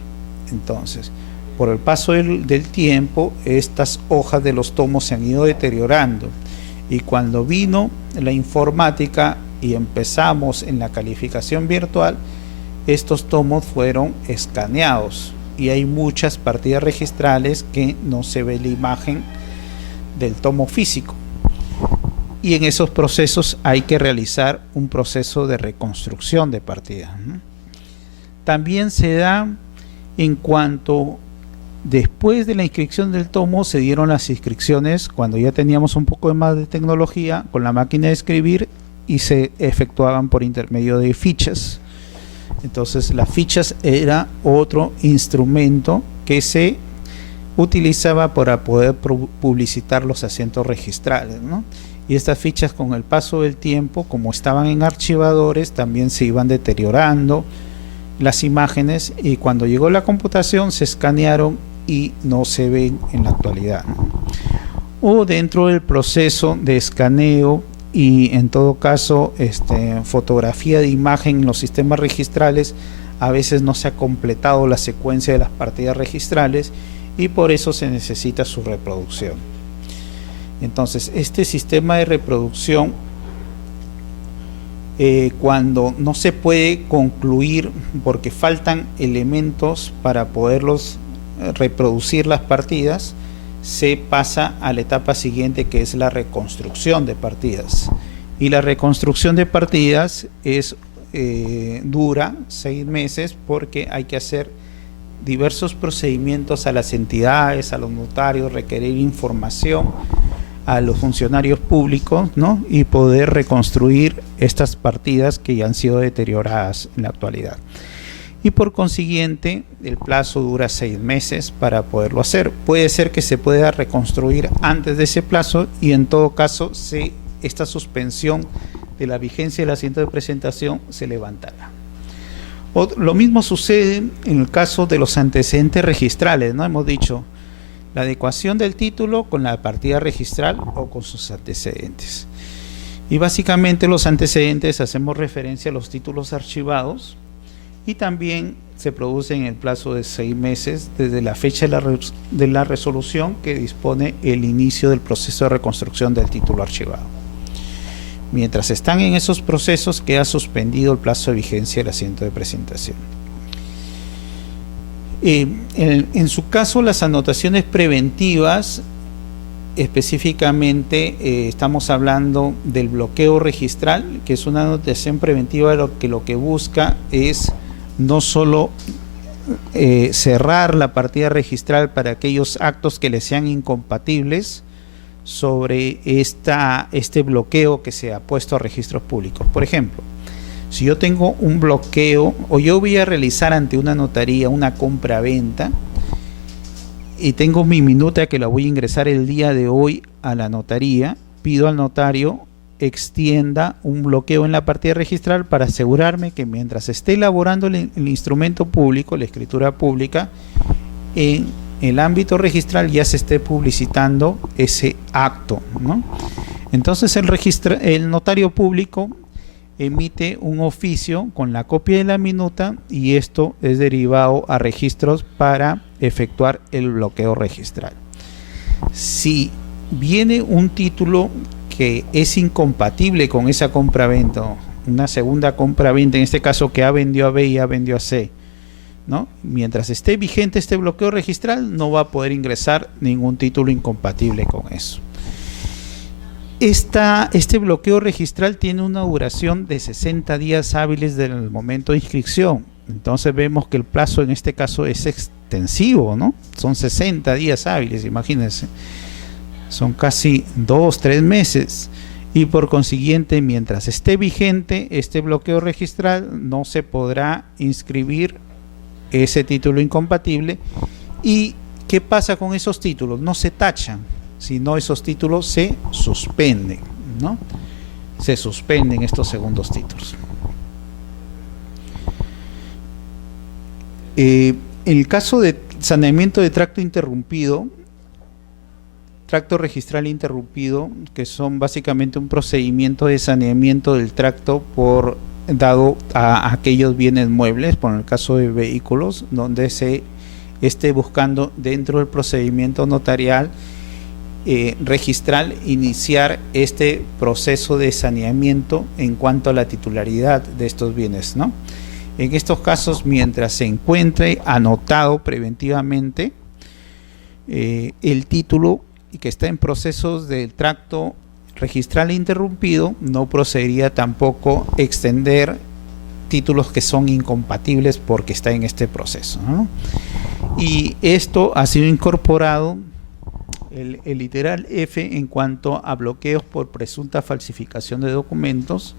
Entonces, por el paso del tiempo, estas hojas de los tomos se han ido deteriorando, y cuando vino la informática y empezamos en la calificación virtual, estos tomos fueron escaneados y hay muchas partidas registrales que no se ve la imagen del tomo físico, y en esos procesos hay que realizar un proceso de reconstrucción de partida, ¿no? También se da en cuanto después de la inscripción del tomo se dieron las inscripciones cuando ya teníamos un poco más de tecnología con la máquina de escribir y se efectuaban por intermedio de fichas. Entonces las fichas era otro instrumento que se utilizaba para poder publicitar los asientos registrales, ¿no? Y estas fichas, con el paso del tiempo, como estaban en archivadores, también se iban deteriorando las imágenes, y cuando llegó la computación se escanearon y no se ven en la actualidad, ¿no? O dentro del proceso de escaneo y en todo caso fotografía de imagen en los sistemas registrales, a veces no se ha completado la secuencia de las partidas registrales y por eso se necesita su reproducción. Entonces, este sistema de reproducción, cuando no se puede concluir porque faltan elementos para poderlos reproducir las partidas, se pasa a la etapa siguiente, que es la reconstrucción de partidas. Y la reconstrucción de partidas es dura 6 meses porque hay que hacer diversos procedimientos a las entidades, a los notarios, requerir información a los funcionarios públicos, ¿no? Y poder reconstruir estas partidas que ya han sido deterioradas en la actualidad. Y por consiguiente, el plazo dura 6 meses para poderlo hacer. Puede ser que se pueda reconstruir antes de ese plazo y en todo caso, esta suspensión de la vigencia del asiento de presentación se levantará. Lo mismo sucede en el caso de los antecedentes registrales, ¿no? Hemos dicho la adecuación del título con la partida registral o con sus antecedentes. Y básicamente los antecedentes hacemos referencia a los títulos archivados y también se produce en el plazo de 6 meses desde la fecha de la resolución que dispone el inicio del proceso de reconstrucción del título archivado. Mientras están en esos procesos, queda suspendido el plazo de vigencia del asiento de presentación. En su caso, las anotaciones preventivas, específicamente estamos hablando del bloqueo registral, que es una anotación preventiva lo que busca es no solo cerrar la partida registral para aquellos actos que le sean incompatibles sobre este bloqueo que se ha puesto a registros públicos. Por ejemplo, si yo tengo un bloqueo o yo voy a realizar ante una notaría una compra-venta y tengo mi minuta que la voy a ingresar el día de hoy a la notaría, pido al notario extienda un bloqueo en la partida registral para asegurarme que mientras esté elaborando el instrumento público, la escritura pública, en el ámbito registral ya se esté publicitando ese acto, ¿no? Entonces el notario público emite un oficio con la copia de la minuta y esto es derivado a registros para efectuar el bloqueo registral. Si viene un título que es incompatible con esa compra-venta, una segunda compra-venta, en este caso que A vendió a B y A vendió a C, ¿no? Mientras esté vigente este bloqueo registral, no va a poder ingresar ningún título incompatible con eso. Este bloqueo registral tiene una duración de 60 días hábiles del momento de inscripción. Entonces vemos que el plazo en este caso es extensivo, ¿no? Son 60 días hábiles, imagínense. Son casi 2-3 meses. Y por consiguiente, mientras esté vigente este bloqueo registral, no se podrá inscribir ese título incompatible. ¿Y qué pasa con esos títulos? No se tachan, sino esos títulos se suspenden, ¿no? Se suspenden estos segundos títulos. El caso de saneamiento de tracto interrumpido, tracto registral interrumpido, que son básicamente un procedimiento de saneamiento del tracto dado a aquellos bienes muebles, por el caso de vehículos, donde se esté buscando dentro del procedimiento notarial registral iniciar este proceso de saneamiento en cuanto a la titularidad de estos bienes, ¿no? En estos casos, mientras se encuentre anotado preventivamente el título y que está en procesos del tracto registral interrumpido, no procedería tampoco extender títulos que son incompatibles porque está en este proceso, ¿no? Y esto ha sido incorporado el literal F en cuanto a bloqueos por presunta falsificación de documentos.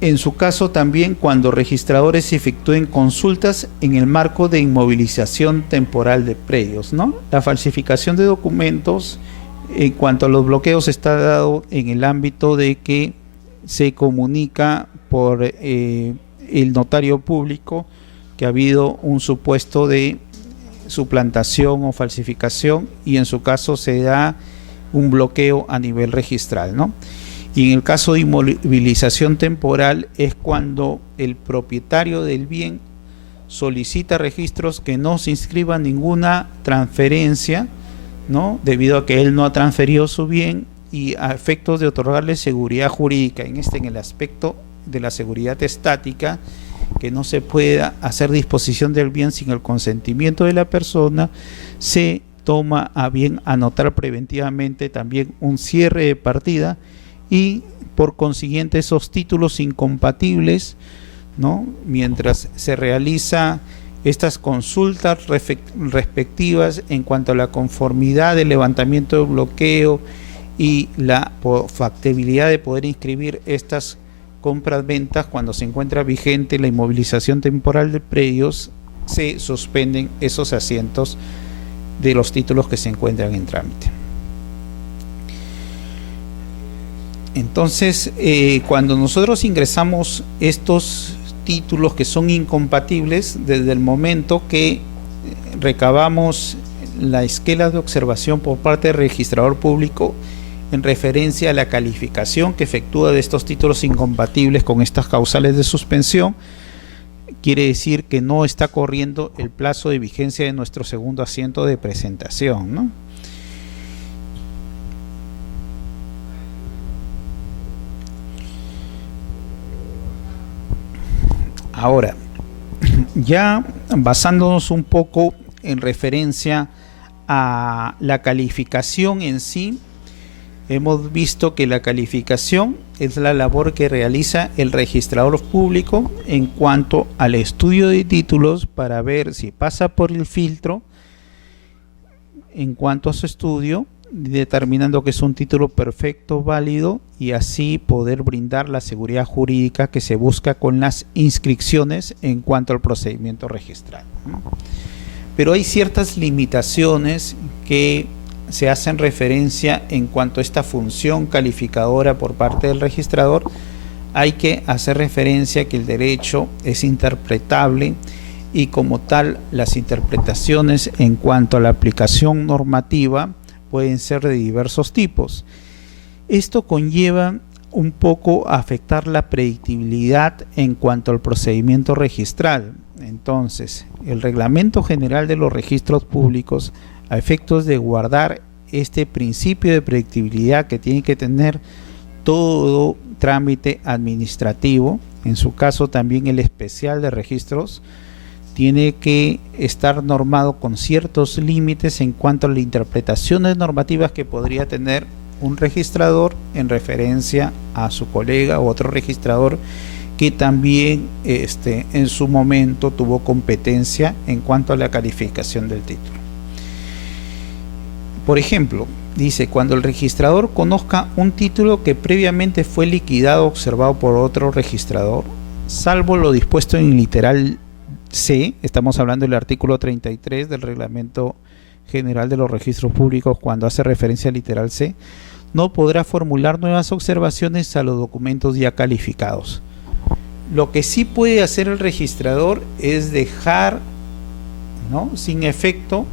En su caso también cuando registradores efectúen consultas en el marco de inmovilización temporal de predios, ¿no? La falsificación de documentos en cuanto a los bloqueos está dado en el ámbito de que se comunica por el notario público que ha habido un supuesto de suplantación o falsificación y en su caso se da un bloqueo a nivel registral, ¿no? Y en el caso de inmovilización temporal es cuando el propietario del bien solicita registros que no se inscriba ninguna transferencia, ¿no? Debido a que él no ha transferido su bien y a efectos de otorgarle seguridad jurídica en el aspecto de la seguridad estática, que no se pueda hacer disposición del bien sin el consentimiento de la persona, se toma a bien anotar preventivamente también un cierre de partida y Por consiguiente, esos títulos incompatibles, ¿no?, mientras se realiza estas consultas respectivas en cuanto a la conformidad del levantamiento de bloqueo y la factibilidad de poder inscribir estas compras-ventas, cuando se encuentra vigente la inmovilización temporal de predios, se suspenden esos asientos de los títulos que se encuentran en trámite. Entonces, cuando nosotros ingresamos estos títulos que son incompatibles, desde el momento que recabamos la esquela de observación por parte del registrador público en referencia a la calificación que efectúa de estos títulos incompatibles con estas causales de suspensión, quiere decir que no está corriendo el plazo de vigencia de nuestro segundo asiento de presentación, ¿no? Ahora, ya basándonos un poco en referencia a la calificación en sí, hemos visto que la calificación es la labor que realiza el registrador público en cuanto al estudio de títulos para ver si pasa por el filtro en cuanto a su estudio, determinando que es un título perfecto, válido, y así poder brindar la seguridad jurídica que se busca con las inscripciones en cuanto al procedimiento registral. Pero hay ciertas limitaciones que se hacen referencia en cuanto a esta función calificadora por parte del registrador. Hay que hacer referencia a que el derecho es interpretable y como tal las interpretaciones en cuanto a la aplicación normativa pueden ser de diversos tipos. Esto conlleva un poco a afectar la predictibilidad en cuanto al procedimiento registral. Entonces, el Reglamento General de los Registros Públicos, a efectos de guardar este principio de predictibilidad que tiene que tener todo trámite administrativo, en su caso también el especial de registros, tiene que estar normado con ciertos límites en cuanto a las interpretaciones normativas que podría tener un registrador en referencia a su colega o otro registrador que también en su momento tuvo competencia en cuanto a la calificación del título. Por ejemplo, dice, cuando el registrador conozca un título que previamente fue liquidado o observado por otro registrador, salvo lo dispuesto en el literal C, estamos hablando del artículo 33 del Reglamento General de los Registros Públicos cuando hace referencia al literal C, no podrá formular nuevas observaciones a los documentos ya calificados. Lo que sí puede hacer el registrador es dejar, ¿no?, sin efecto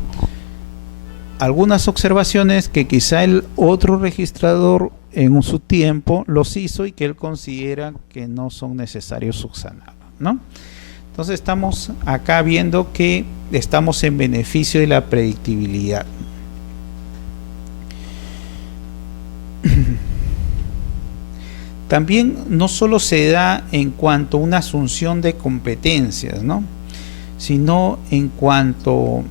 algunas observaciones que quizá el otro registrador en su tiempo los hizo y que él considera que no son necesarios subsanar, ¿no? Entonces estamos acá viendo que estamos en beneficio de la predictibilidad. También no solo se da en cuanto a una asunción de competencias, ¿no?, sino en cuanto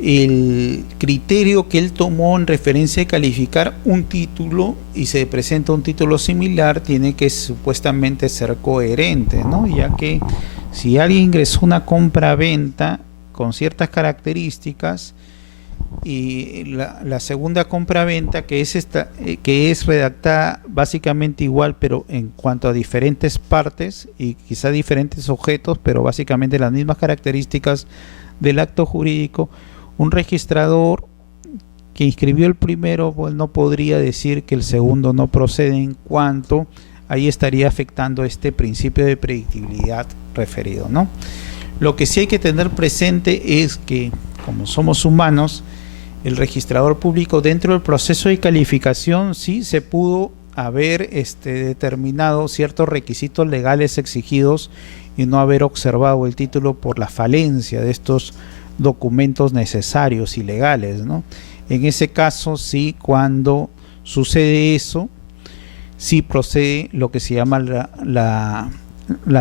el criterio que él tomó en referencia a calificar un título y se presenta un título similar, tiene que supuestamente ser coherente, ¿no?, ya que si alguien ingresó una compra-venta con ciertas características y la segunda compra-venta que es redactada básicamente igual, pero en cuanto a diferentes partes y quizá diferentes objetos, pero básicamente las mismas características del acto jurídico, un registrador que inscribió el primero, pues no podría decir que el segundo no procede, en cuanto ahí estaría afectando este principio de predictibilidad referido, ¿no? Lo que sí hay que tener presente es que, como somos humanos, el registrador público dentro del proceso de calificación sí se pudo haber determinado ciertos requisitos legales exigidos y no haber observado el título por la falencia de estos documentos necesarios y legales, ¿no? En ese caso, sí, cuando sucede eso, sí procede lo que se llama la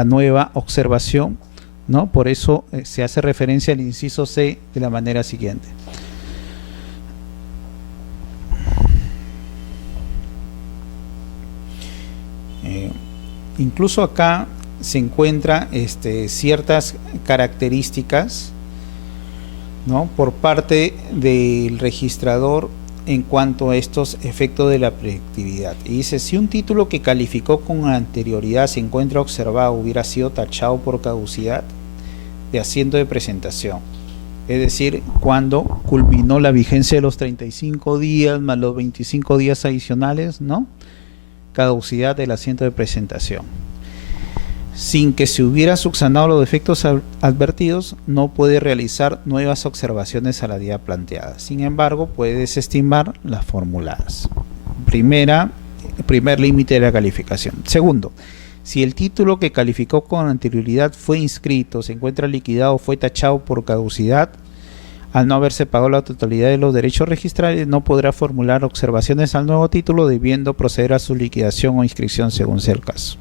nueva observación, ¿no? Por eso se hace referencia al inciso C de la manera siguiente. Incluso acá se encuentra ciertas características, ¿no?, por parte del registrador en cuanto a estos efectos de la predictibilidad. Y dice, si un título que calificó con anterioridad se encuentra observado, hubiera sido tachado por caducidad de asiento de presentación. Es decir, cuando culminó la vigencia de los 35 días más los 25 días adicionales, ¿no?, caducidad del asiento de presentación. Sin que se hubiera subsanado los defectos advertidos, no puede realizar nuevas observaciones a la día planteada. Sin embargo, puede desestimar las formuladas. Primer límite de la calificación. Segundo, si el título que calificó con anterioridad fue inscrito, se encuentra liquidado o fue tachado por caducidad, al no haberse pagado la totalidad de los derechos registrales, no podrá formular observaciones al nuevo título, debiendo proceder a su liquidación o inscripción según sea el caso.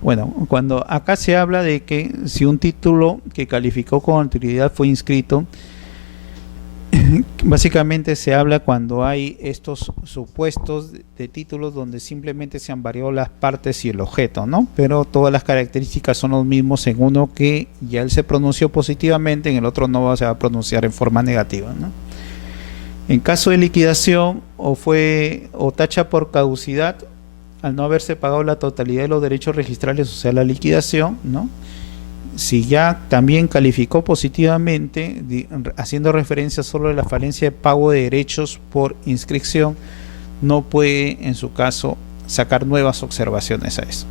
Bueno, cuando acá se habla de que si un título que calificó con anterioridad fue inscrito, básicamente se habla cuando hay estos supuestos de títulos donde simplemente se han variado las partes y el objeto, ¿no? Pero todas las características son los mismos en uno que ya él se pronunció positivamente, en el otro no se va a pronunciar en forma negativa, ¿no? En caso de liquidación o tacha por caducidad, al no haberse pagado la totalidad de los derechos registrales, o sea, la liquidación, ¿no?, si ya también calificó positivamente, haciendo referencia solo a la falencia de pago de derechos por inscripción, no puede en su caso sacar nuevas observaciones a eso.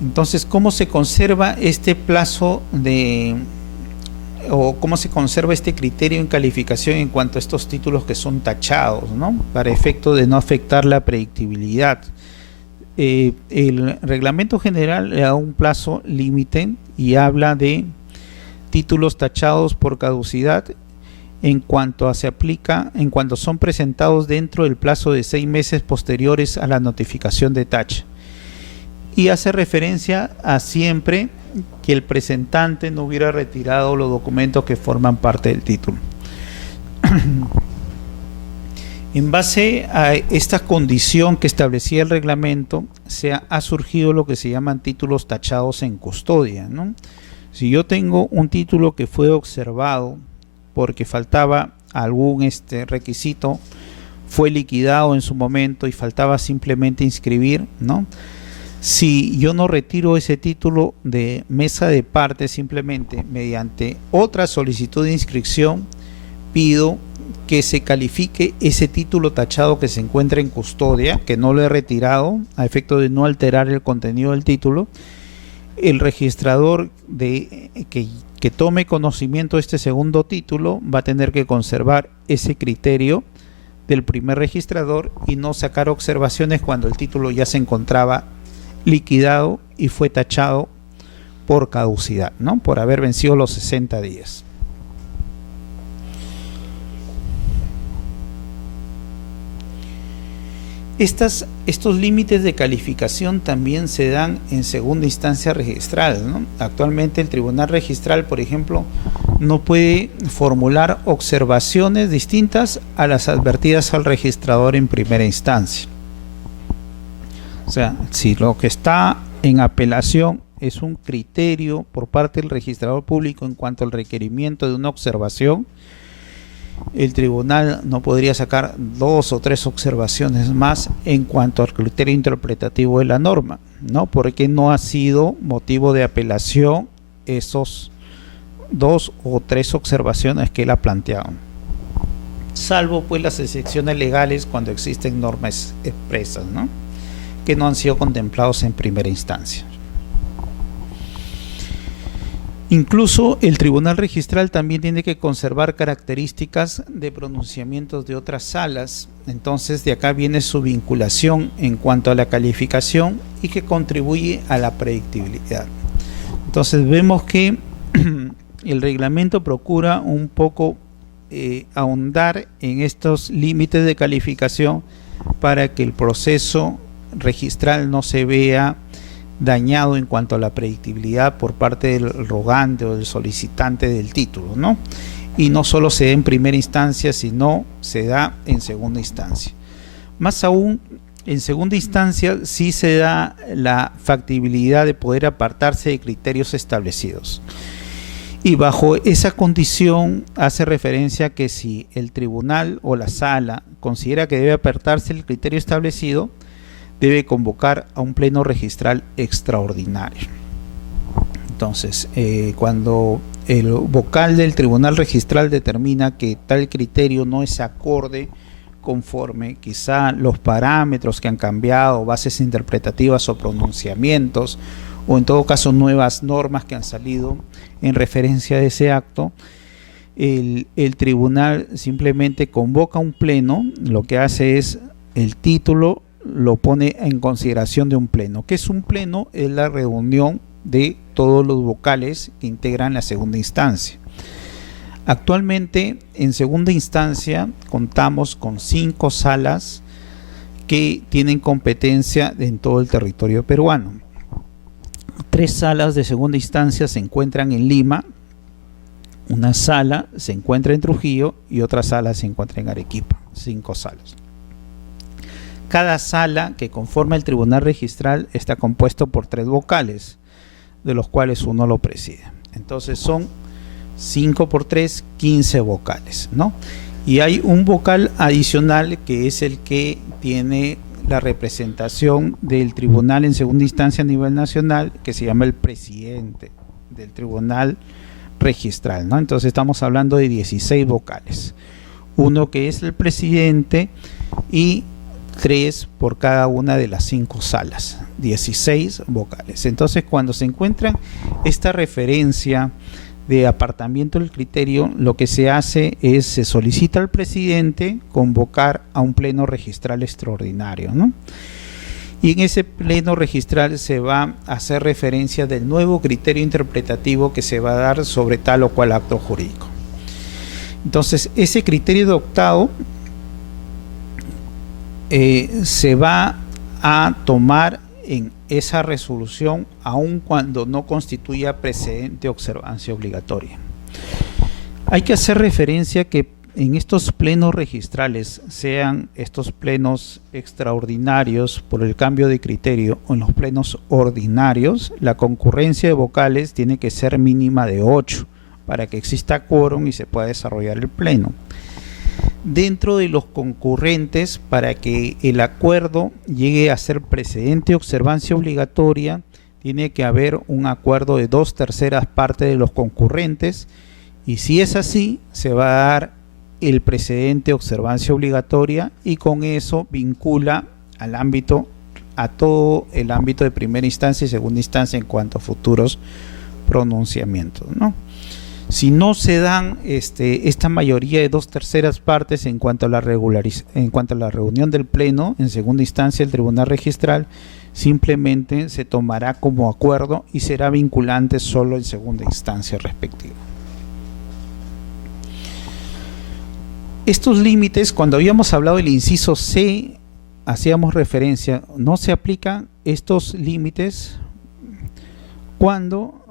Entonces, ¿cómo se conserva este plazo o cómo se conserva este criterio en calificación en cuanto a estos títulos que son tachados, ¿no?, para efecto de no afectar la predictibilidad? El reglamento general le da un plazo límite y habla de títulos tachados por caducidad en cuanto son presentados dentro del plazo de 6 meses posteriores a la notificación de tacha, y hace referencia a siempre que el presentante no hubiera retirado los documentos que forman parte del título. En base a esta condición que establecía el reglamento, ha surgido lo que se llaman títulos tachados en custodia, ¿no? Si yo tengo un título que fue observado porque faltaba algún requisito, fue liquidado en su momento y faltaba simplemente inscribir, ¿no? Si yo no retiro ese título de mesa de parte, simplemente mediante otra solicitud de inscripción pido que se califique ese título tachado que se encuentra en custodia, que no lo he retirado, a efecto de no alterar el contenido del título. El registrador que tome conocimiento de este segundo título va a tener que conservar ese criterio del primer registrador y no sacar observaciones cuando el título ya se encontraba liquidado y fue tachado por caducidad, ¿no?, por haber vencido los 60 días. Estos límites de calificación también se dan en segunda instancia registral, ¿no? Actualmente el tribunal registral, por ejemplo, no puede formular observaciones distintas a las advertidas al registrador en primera instancia. O sea, si lo que está en apelación es un criterio por parte del registrador público en cuanto al requerimiento de una observación, el tribunal no podría sacar 2 o 3 observaciones más en cuanto al criterio interpretativo de la norma, ¿no?, porque no ha sido motivo de apelación esos 2 o 3 observaciones que él ha planteado, salvo pues las excepciones legales cuando existen normas expresas, ¿no?, que no han sido contemplados en primera instancia. Incluso el tribunal registral también tiene que conservar características de pronunciamientos de otras salas. Entonces de acá viene su vinculación en cuanto a la calificación y que contribuye a la predictibilidad. Entonces vemos que el reglamento procura un poco ahondar en estos límites de calificación para que el proceso registral no se vea dañado en cuanto a la predictibilidad por parte del rogante o del solicitante del título, ¿no? Y no solo se da en primera instancia, sino se da en segunda instancia. Más aún, en segunda instancia sí se da la factibilidad de poder apartarse de criterios establecidos. Y bajo esa condición hace referencia a que si el tribunal o la sala considera que debe apartarse el criterio establecido, debe convocar a un pleno registral extraordinario. Entonces, cuando el vocal del tribunal registral determina que tal criterio no es acorde, conforme quizá los parámetros que han cambiado, bases interpretativas o pronunciamientos, o en todo caso nuevas normas que han salido en referencia a ese acto, el tribunal simplemente convoca un pleno, lo que hace es el título lo pone en consideración de un pleno. ¿Qué es un pleno? Es la reunión de todos los vocales que integran la segunda instancia. Actualmente en segunda instancia contamos con 5 salas que tienen competencia en todo el territorio peruano. 3 salas de segunda instancia se encuentran en Lima, una sala se encuentra en Trujillo y otra sala se encuentra en Arequipa. 5 salas. Cada sala que conforma el tribunal registral está compuesto por 3 vocales, de los cuales uno lo preside. Entonces son 5 por 3, 15 vocales, ¿no? Y hay un vocal adicional que es el que tiene la representación del tribunal en segunda instancia a nivel nacional, que se llama el presidente del tribunal registral, ¿no? Entonces estamos hablando de 16 vocales, uno que es el presidente y 3 por cada una de las 5 salas, 16 vocales. Entonces cuando se encuentra esta referencia de apartamiento del criterio, lo que se hace es, se solicita al presidente convocar a un pleno registral extraordinario, ¿no? Y en ese pleno registral se va a hacer referencia del nuevo criterio interpretativo que se va a dar sobre tal o cual acto jurídico. Entonces ese criterio adoptado se va a tomar en esa resolución aun cuando no constituya precedente o observancia obligatoria. Hay que hacer referencia que en estos plenos registrales, sean estos plenos extraordinarios por el cambio de criterio o en los plenos ordinarios, la concurrencia de vocales tiene que ser mínima de 8 para que exista quórum y se pueda desarrollar el pleno. Dentro de los concurrentes, para que el acuerdo llegue a ser precedente o observancia obligatoria, tiene que haber un acuerdo de 2/3 partes de los concurrentes, y si es así, se va a dar el precedente o observancia obligatoria, y con eso vincula al ámbito, a todo el ámbito de primera instancia y segunda instancia en cuanto a futuros pronunciamientos, ¿no? Si no se dan esta mayoría de 2/3 partes en cuanto a la reunión del pleno en segunda instancia del tribunal registral, simplemente se tomará como acuerdo y será vinculante solo en segunda instancia respectiva. Estos límites, cuando habíamos hablado del inciso C, hacíamos referencia, no se aplican estos límites cuando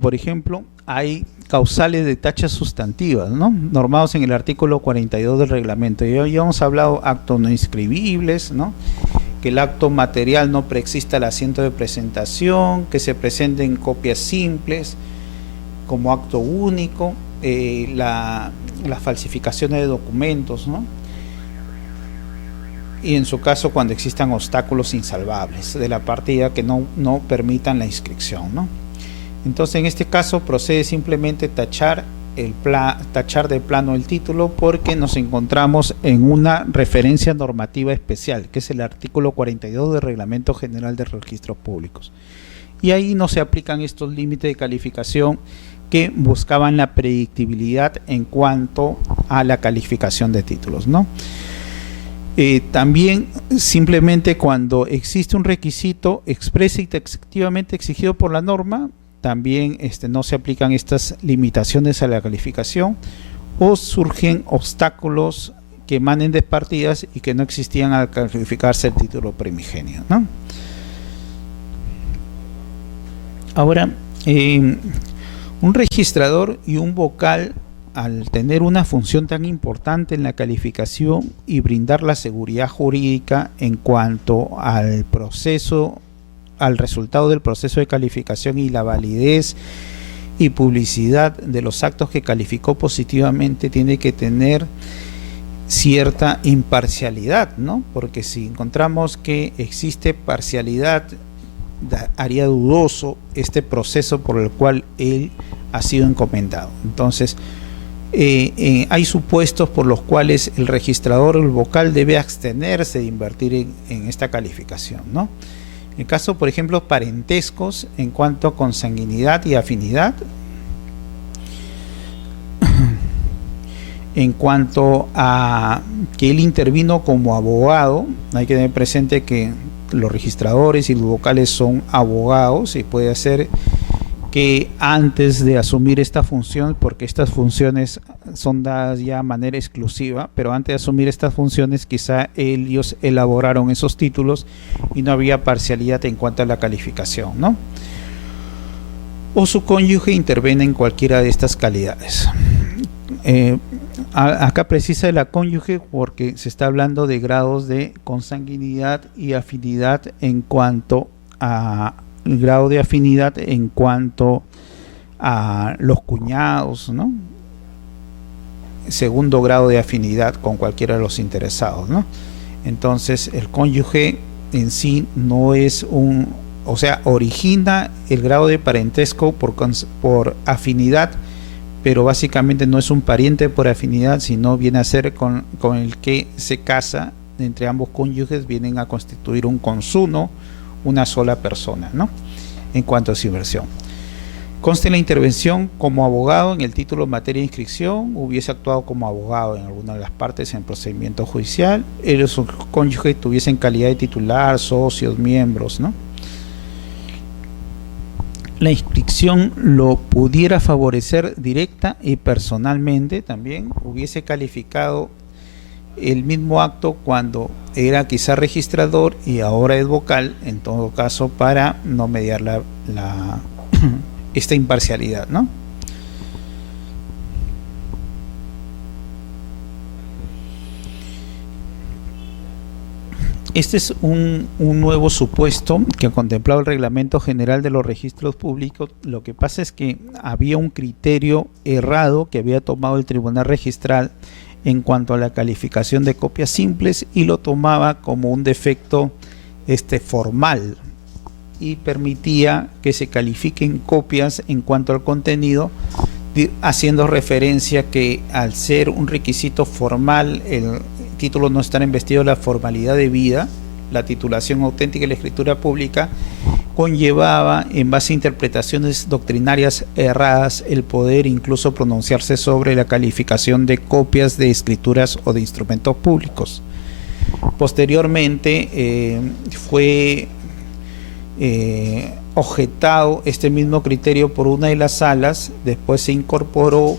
por ejemplo hay causales de tachas sustantivas, ¿no?, normados en el artículo 42 del reglamento. Ya hemos hablado actos no inscribibles, ¿no?, que el acto material no preexista al asiento de presentación, que se presenten copias simples como acto único, las falsificaciones de documentos, ¿no?, y en su caso cuando existan obstáculos insalvables de la partida que no permitan la inscripción, ¿no? Entonces en este caso procede simplemente tachar de plano el título, porque nos encontramos en una referencia normativa especial, que es el artículo 42 del Reglamento General de Registros Públicos. Y ahí no se aplican estos límites de calificación que buscaban la predictibilidad en cuanto a la calificación de títulos, ¿no? También simplemente cuando existe un requisito expreso y taxativamente exigido por la norma, también no se aplican estas limitaciones a la calificación, o surgen obstáculos que emanen de partidas y que no existían al calificarse el título primigenio, ¿no? Ahora, un registrador y un vocal al tener una función tan importante en la calificación y brindar la seguridad jurídica en cuanto al proceso, al resultado del proceso de calificación y la validez y publicidad de los actos que calificó positivamente, tiene que tener cierta imparcialidad, ¿no? Porque si encontramos que existe parcialidad, haría dudoso este proceso por el cual él ha sido encomendado. Entonces, hay supuestos por los cuales el registrador o el vocal debe abstenerse de invertir en esta calificación, ¿no? En el caso, por ejemplo, parentescos en cuanto a consanguinidad y afinidad, en cuanto a que él intervino como abogado, hay que tener presente que los registradores y los vocales son abogados, y puede ser que antes de asumir esta función, porque estas funciones son dadas ya de manera exclusiva, pero antes de asumir estas funciones quizá ellos elaboraron esos títulos y no había parcialidad en cuanto a la calificación, ¿no? O su cónyuge interviene en cualquiera de estas calidades. Acá precisa de la cónyuge porque se está hablando de grados de consanguinidad y afinidad en cuanto a el grado de afinidad en cuanto a los cuñados, ¿no? Segundo grado de afinidad con cualquiera de los interesados, ¿no? Entonces el cónyuge en sí no es o sea, origina el grado de parentesco por afinidad, pero básicamente no es un pariente por afinidad, sino viene a ser con el que se casa entre ambos cónyuges, vienen a constituir un consuno, una sola persona, ¿no? En cuanto a su inversión. Conste la intervención como abogado en el título en materia de inscripción, hubiese actuado como abogado en alguna de las partes en procedimiento judicial, él o su cónyuge tuviesen calidad de titular, socios, miembros, ¿no? La inscripción lo pudiera favorecer directa y personalmente, también hubiese calificado el mismo acto cuando era quizá registrador y ahora es vocal, en todo caso, para no mediar esta imparcialidad, ¿no? Este es un nuevo supuesto que ha contemplado el Reglamento General de los Registros Públicos. Lo que pasa es que había un criterio errado que había tomado el Tribunal Registral en cuanto a la calificación de copias simples, y lo tomaba como un defecto formal, y permitía que se califiquen copias en cuanto al contenido, haciendo referencia que al ser un requisito formal el título no estar investido de la formalidad debida, la titulación auténtica y la escritura pública, conllevaba, en base a interpretaciones doctrinarias erradas, el poder incluso pronunciarse sobre la calificación de copias de escrituras o de instrumentos públicos. Posteriormente fue objetado este mismo criterio por una de las salas, después se incorporó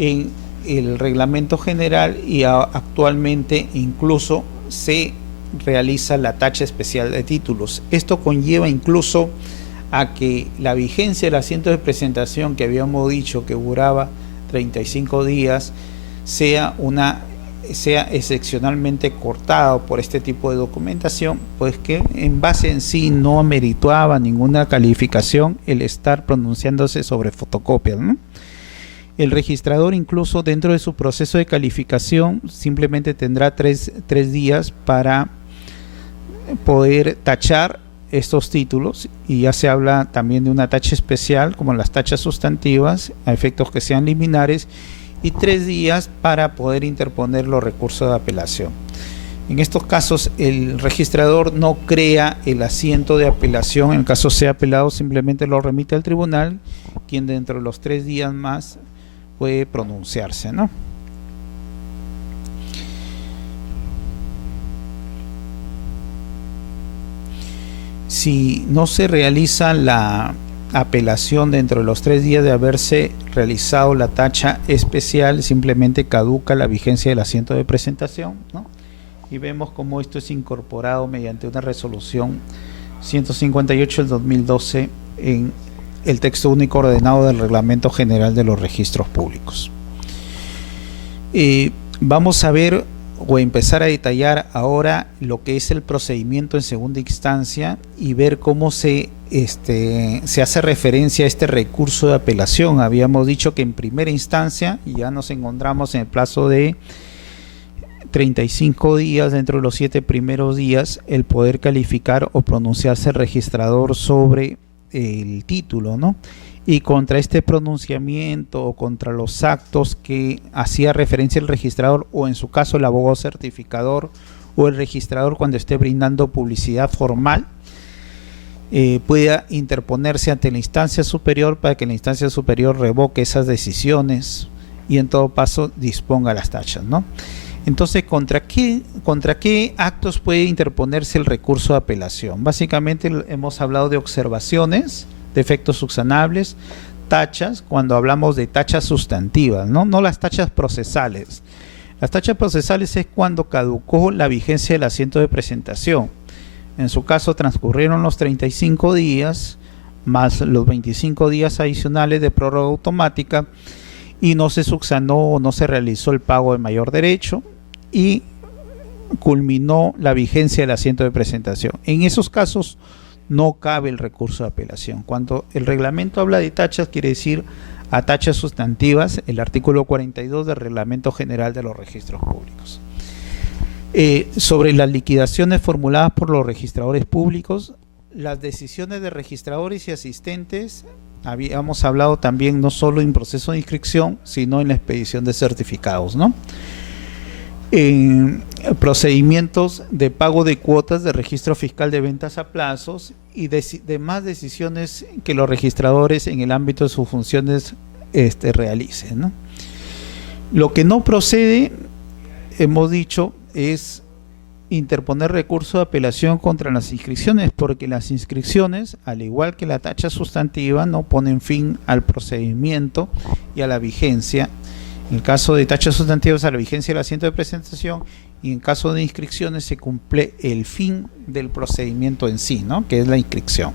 en el reglamento general y actualmente incluso se realiza la tacha especial de títulos. Esto conlleva incluso a que la vigencia del asiento de presentación, que habíamos dicho que duraba 35 días, sea excepcionalmente cortado por este tipo de documentación, pues que en base en sí no meritaba ninguna calificación el estar pronunciándose sobre fotocopias, ¿no? El registrador, incluso dentro de su proceso de calificación, simplemente tendrá tres días para poder tachar estos títulos, y ya se habla también de una tacha especial como las tachas sustantivas a efectos que sean liminares, y 3 días para poder interponer los recursos de apelación. En estos casos el registrador no crea el asiento de apelación. En el caso sea apelado, simplemente lo remite al tribunal, quien dentro de los 3 días más puede pronunciarse, ¿no? Si no se realiza la apelación dentro de los 3 días de haberse realizado la tacha especial, simplemente caduca la vigencia del asiento de presentación, ¿no? Y vemos cómo esto es incorporado mediante una resolución 158 del 2012 en el texto único ordenado del Reglamento General de los Registros Públicos. Vamos a ver o empezar a detallar ahora lo que es el procedimiento en segunda instancia y ver cómo se hace referencia a este recurso de apelación. Habíamos dicho que en primera instancia ya nos encontramos en el plazo de 35 días, dentro de los 7 primeros días, el poder calificar o pronunciarse el registrador sobre el título, ¿no? Y contra este pronunciamiento o contra los actos que hacía referencia el registrador, o en su caso el abogado certificador o el registrador cuando esté brindando publicidad formal, pueda interponerse ante la instancia superior para que la instancia superior revoque esas decisiones y en todo paso disponga las tachas, ¿no? Entonces, ¿contra qué actos puede interponerse el recurso de apelación? Básicamente hemos hablado de observaciones, defectos subsanables, tachas, cuando hablamos de tachas sustantivas, no las tachas procesales. Las tachas procesales es cuando caducó la vigencia del asiento de presentación. En su caso transcurrieron los 35 días más los 25 días adicionales de prórroga automática y no se subsanó o no se realizó el pago de mayor derecho y culminó la vigencia del asiento de presentación. En esos casos no cabe el recurso de apelación. Cuando el reglamento habla de tachas, quiere decir a tachas sustantivas, el artículo 42 del Reglamento General de los Registros Públicos. Sobre las liquidaciones formuladas por los registradores públicos, las decisiones de registradores y asistentes, habíamos hablado también no solo en proceso de inscripción, sino en la expedición de certificados, ¿no? En procedimientos de pago de cuotas de registro fiscal de ventas a plazos y demás decisiones que los registradores en el ámbito de sus funciones realicen, ¿no? Lo que no procede, hemos dicho, es interponer recurso de apelación contra las inscripciones, porque las inscripciones, al igual que la tacha sustantiva, no ponen fin al procedimiento y a la vigencia. En el caso de tachas sustantivas, a la vigencia del asiento de presentación, y en caso de inscripciones se cumple el fin del procedimiento en sí, ¿no? Que es la inscripción.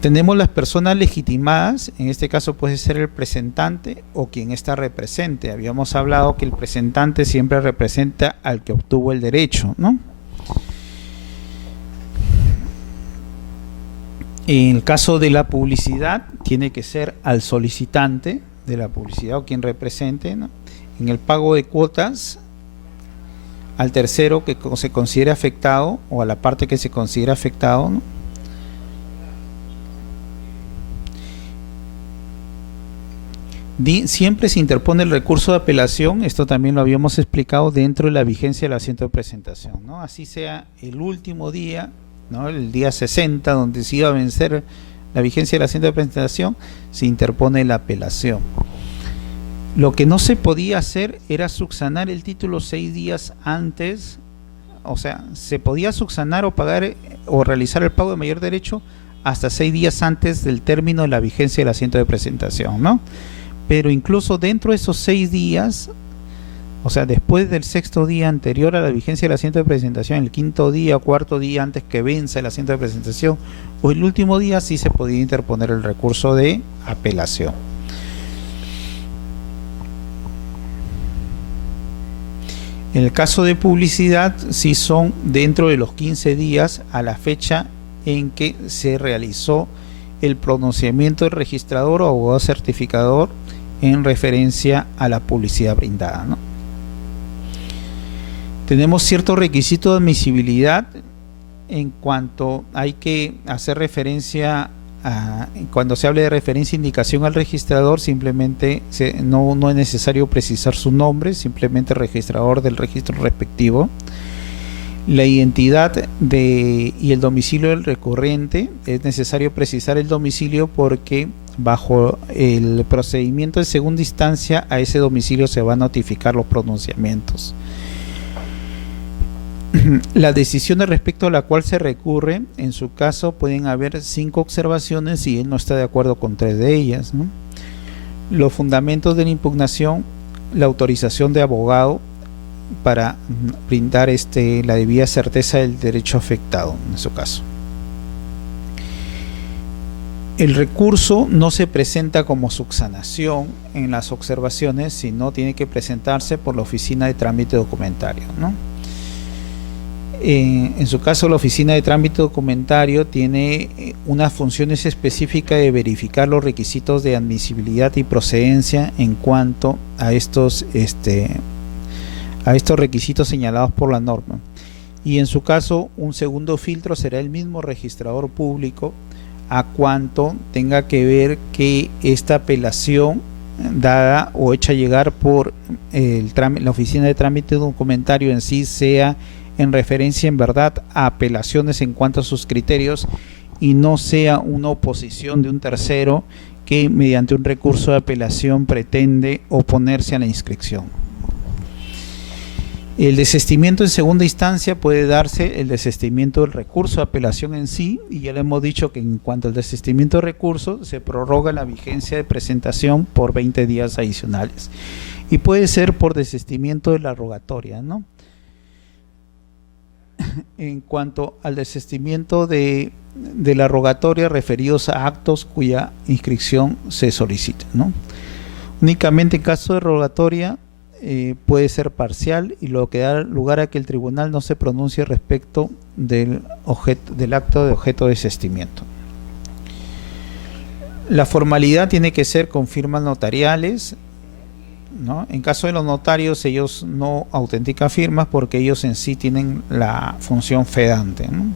Tenemos las personas legitimadas, en este caso puede ser el presentante o quien está represente. Habíamos hablado que el presentante siempre representa al que obtuvo el derecho, ¿no? En el caso de la publicidad, tiene que ser al solicitante de la publicidad o quien represente, ¿no? En el pago de cuotas, al tercero que se considere afectado o a la parte que se considera afectado, ¿no? Siempre se interpone el recurso de apelación, esto también lo habíamos explicado, dentro de la vigencia del asiento de presentación, ¿no? Así sea el último día, ¿no? El día 60, donde se iba a vencer la vigencia del asiento de presentación, se interpone la apelación. Lo que no se podía hacer era subsanar el título 6 días antes, o sea, se podía subsanar o pagar o realizar el pago de mayor derecho hasta 6 días antes del término de la vigencia del asiento de presentación, ¿no? Pero incluso dentro de esos 6 días, o sea, después del 6º día anterior a la vigencia del asiento de presentación, el 5º día o 4º día antes que venza el asiento de presentación, o el último día, sí se podía interponer el recurso de apelación. En el caso de publicidad, sí son dentro de los 15 días a la fecha en que se realizó el pronunciamiento del registrador o abogado certificador en referencia a la publicidad brindada, ¿no? Tenemos ciertos requisitos de admisibilidad en cuanto hay que hacer referencia a, cuando se hable de referencia e indicación al registrador, simplemente no es necesario precisar su nombre, simplemente registrador del registro respectivo. La identidad y el domicilio del recurrente, es necesario precisar el domicilio porque bajo el procedimiento de segunda instancia a ese domicilio se van a notificar los pronunciamientos. La decisión respecto a la cual se recurre, en su caso pueden haber 5 observaciones si él no está de acuerdo con 3 de ellas, ¿no? Los fundamentos de la impugnación, la autorización de abogado para brindar la debida certeza del derecho afectado en su caso. El recurso no se presenta como subsanación en las observaciones, sino tiene que presentarse por la Oficina de Trámite Documentario, ¿no? En su caso, la Oficina de Trámite Documentario tiene unas funciones específicas de verificar los requisitos de admisibilidad y procedencia en cuanto a estos requisitos señalados por la norma. Y en su caso, un segundo filtro será el mismo registrador público a cuanto tenga que ver que esta apelación dada o hecha llegar por la Oficina de Trámite Documentario en sí sea en referencia en verdad a apelaciones en cuanto a sus criterios y no sea una oposición de un tercero que mediante un recurso de apelación pretende oponerse a la inscripción. El desistimiento en segunda instancia puede darse el desistimiento del recurso de apelación en sí, y ya le hemos dicho que en cuanto al desistimiento de recurso se prorroga la vigencia de presentación por 20 días adicionales y puede ser por desistimiento de la rogatoria, ¿no? En cuanto al desistimiento de la rogatoria referidos a actos cuya inscripción se solicita, ¿no? Únicamente en caso de rogatoria puede ser parcial y lo que da lugar a que el tribunal no se pronuncie respecto del acto de objeto de desistimiento. La formalidad tiene que ser con firmas notariales, ¿no? En caso de los notarios, ellos no autentican firmas porque ellos en sí tienen la función fedante, ¿no?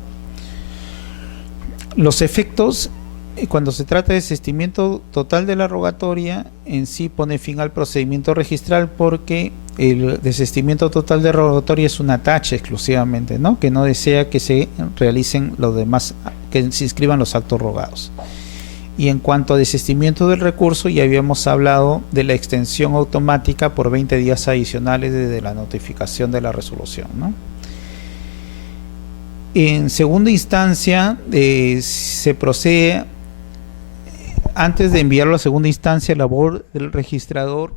Los efectos, cuando se trata de desistimiento total de la rogatoria, en sí pone fin al procedimiento registral porque el desistimiento total de rogatoria es una tacha exclusivamente, ¿no? Que no desea que se realicen los demás, que se inscriban los actos rogados. Y en cuanto a desistimiento del recurso, ya habíamos hablado de la extensión automática por 20 días adicionales desde la notificación de la resolución, ¿no? En segunda instancia, se procede, antes de enviarlo a segunda instancia, la labor del registrador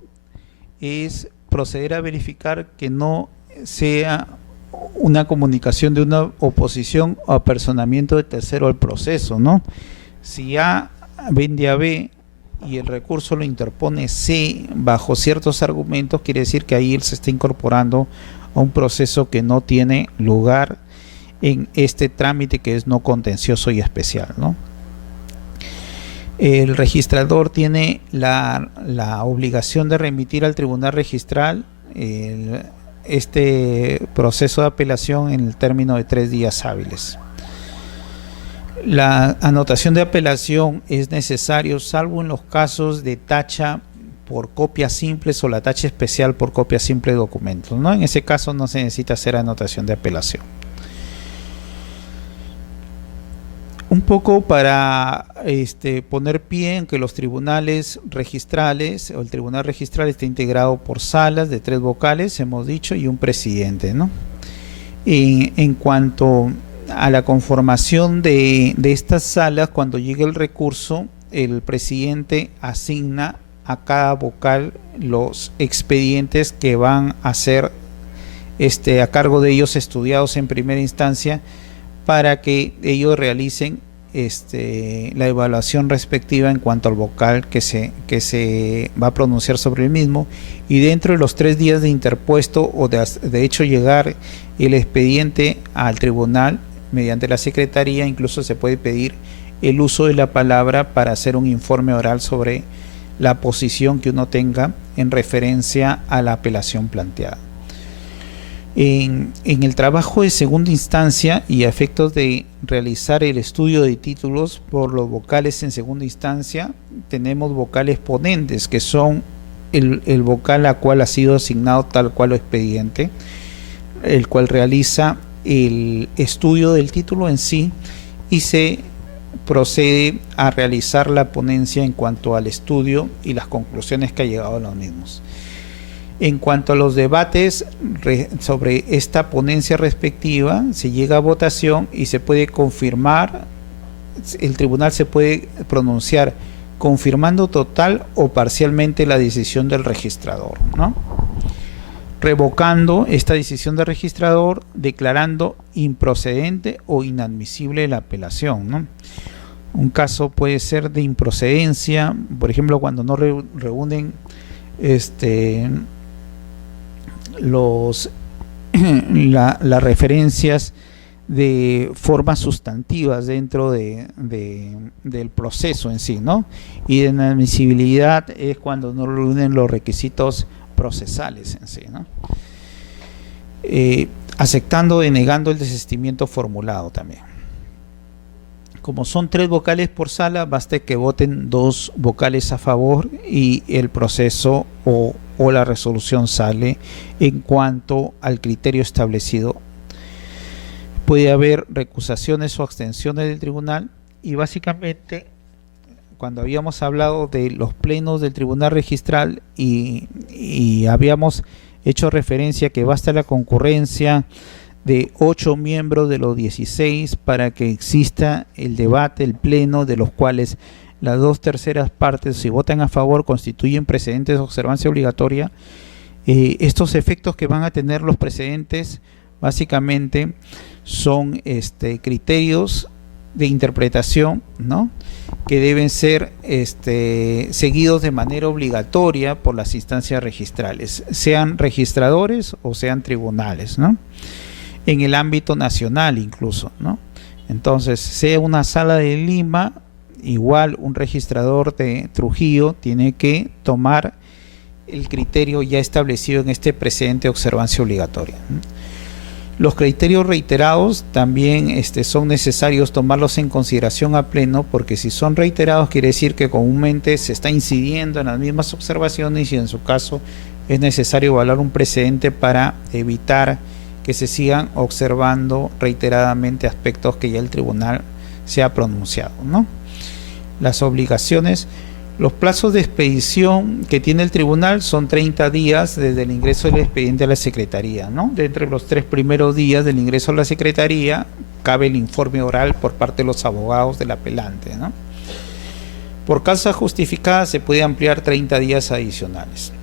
es proceder a verificar que no sea una comunicación de una oposición o apersonamiento de tercero al proceso, ¿no? Si A vende a B y el recurso lo interpone C bajo ciertos argumentos, quiere decir que ahí él se está incorporando a un proceso que no tiene lugar en este trámite que es no contencioso y especial, ¿no? El registrador tiene la obligación de remitir al tribunal registral este proceso de apelación en el término de 3 días hábiles. La anotación de apelación es necesario salvo en los casos de tacha por copias simples o la tacha especial por copia simple de documentos, ¿no? En ese caso no se necesita hacer anotación de apelación. Un poco para poner pie en que los tribunales registrales o el tribunal registral está integrado por salas de 3 vocales, hemos dicho, y un presidente, ¿no? En cuanto a la conformación de estas salas, cuando llegue el recurso, el presidente asigna a cada vocal los expedientes que van a ser a cargo de ellos estudiados en primera instancia para que ellos realicen la evaluación respectiva en cuanto al vocal que se va a pronunciar sobre el mismo, y dentro de los 3 días de interpuesto o de hecho llegar el expediente al tribunal mediante la secretaría, incluso se puede pedir el uso de la palabra para hacer un informe oral sobre la posición que uno tenga en referencia a la apelación planteada. En el trabajo de segunda instancia y a efectos de realizar el estudio de títulos por los vocales en segunda instancia, tenemos vocales ponentes, que son el vocal a cual ha sido asignado tal cual o expediente, el cual realiza el estudio del título en sí y se procede a realizar la ponencia en cuanto al estudio y las conclusiones que ha llegado a los mismos. En cuanto a los debates sobre esta ponencia respectiva, se llega a votación y se puede confirmar, el tribunal se puede pronunciar confirmando total o parcialmente la decisión del registrador, ¿no? Revocando esta decisión del registrador, declarando improcedente o inadmisible la apelación, ¿no? Un caso puede ser de improcedencia, por ejemplo, cuando no reúnen las referencias de formas sustantivas dentro del proceso en sí, ¿no? Y de inadmisibilidad es cuando no reúnen los requisitos procesales en sí, ¿no? Aceptando o denegando el desistimiento formulado también. Como son 3 vocales por sala, basta que voten 2 vocales a favor y el proceso o la resolución sale en cuanto al criterio establecido. Puede haber recusaciones o abstenciones del tribunal, y básicamente cuando habíamos hablado de los plenos del tribunal registral y habíamos hecho referencia que basta la concurrencia de 8 miembros de los 16 para que exista el debate, el pleno, de los cuales las 2/3 partes, si votan a favor, constituyen precedentes de observancia obligatoria. Estos efectos que van a tener los precedentes básicamente son criterios de interpretación, ¿no?, que deben ser seguidos de manera obligatoria por las instancias registrales, sean registradores o sean tribunales, ¿no?, en el ámbito nacional incluso, ¿no? Entonces, sea una sala de Lima, igual un registrador de Trujillo tiene que tomar el criterio ya establecido en este precedente de observancia obligatoria, ¿no? Los criterios reiterados también son necesarios tomarlos en consideración a pleno, porque si son reiterados quiere decir que comúnmente se está incidiendo en las mismas observaciones y en su caso es necesario evaluar un precedente para evitar que se sigan observando reiteradamente aspectos que ya el tribunal se ha pronunciado, ¿no? Las obligaciones. Los plazos de expedición que tiene el tribunal son 30 días desde el ingreso del expediente a la Secretaría, ¿no? De entre los 3 primeros días del ingreso a la Secretaría cabe el informe oral por parte de los abogados del apelante, ¿no? Por causa justificada se puede ampliar 30 días adicionales.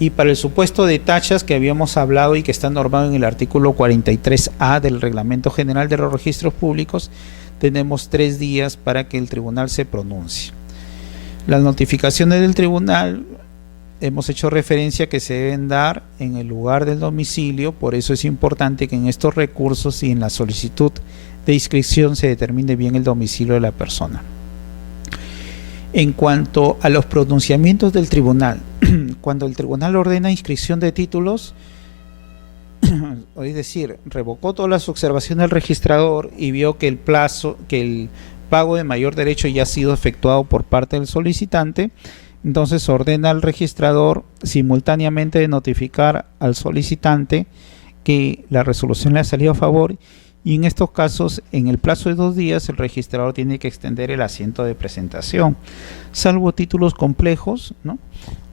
Y para el supuesto de tachas que habíamos hablado y que está normado en el artículo 43A del Reglamento General de los Registros Públicos, tenemos 3 días para que el tribunal se pronuncie. Las notificaciones del tribunal hemos hecho referencia que se deben dar en el lugar del domicilio, por eso es importante que en estos recursos y en la solicitud de inscripción se determine bien el domicilio de la persona. En cuanto a los pronunciamientos del tribunal, cuando el tribunal ordena inscripción de títulos, es decir, revocó todas las observaciones del registrador y vio que el pago de mayor derecho ya ha sido efectuado por parte del solicitante, entonces ordena al registrador simultáneamente de notificar al solicitante que la resolución le ha salido a favor, y en estos casos, en el plazo de 2 días, el registrador tiene que extender el asiento de presentación, salvo títulos complejos, ¿no?,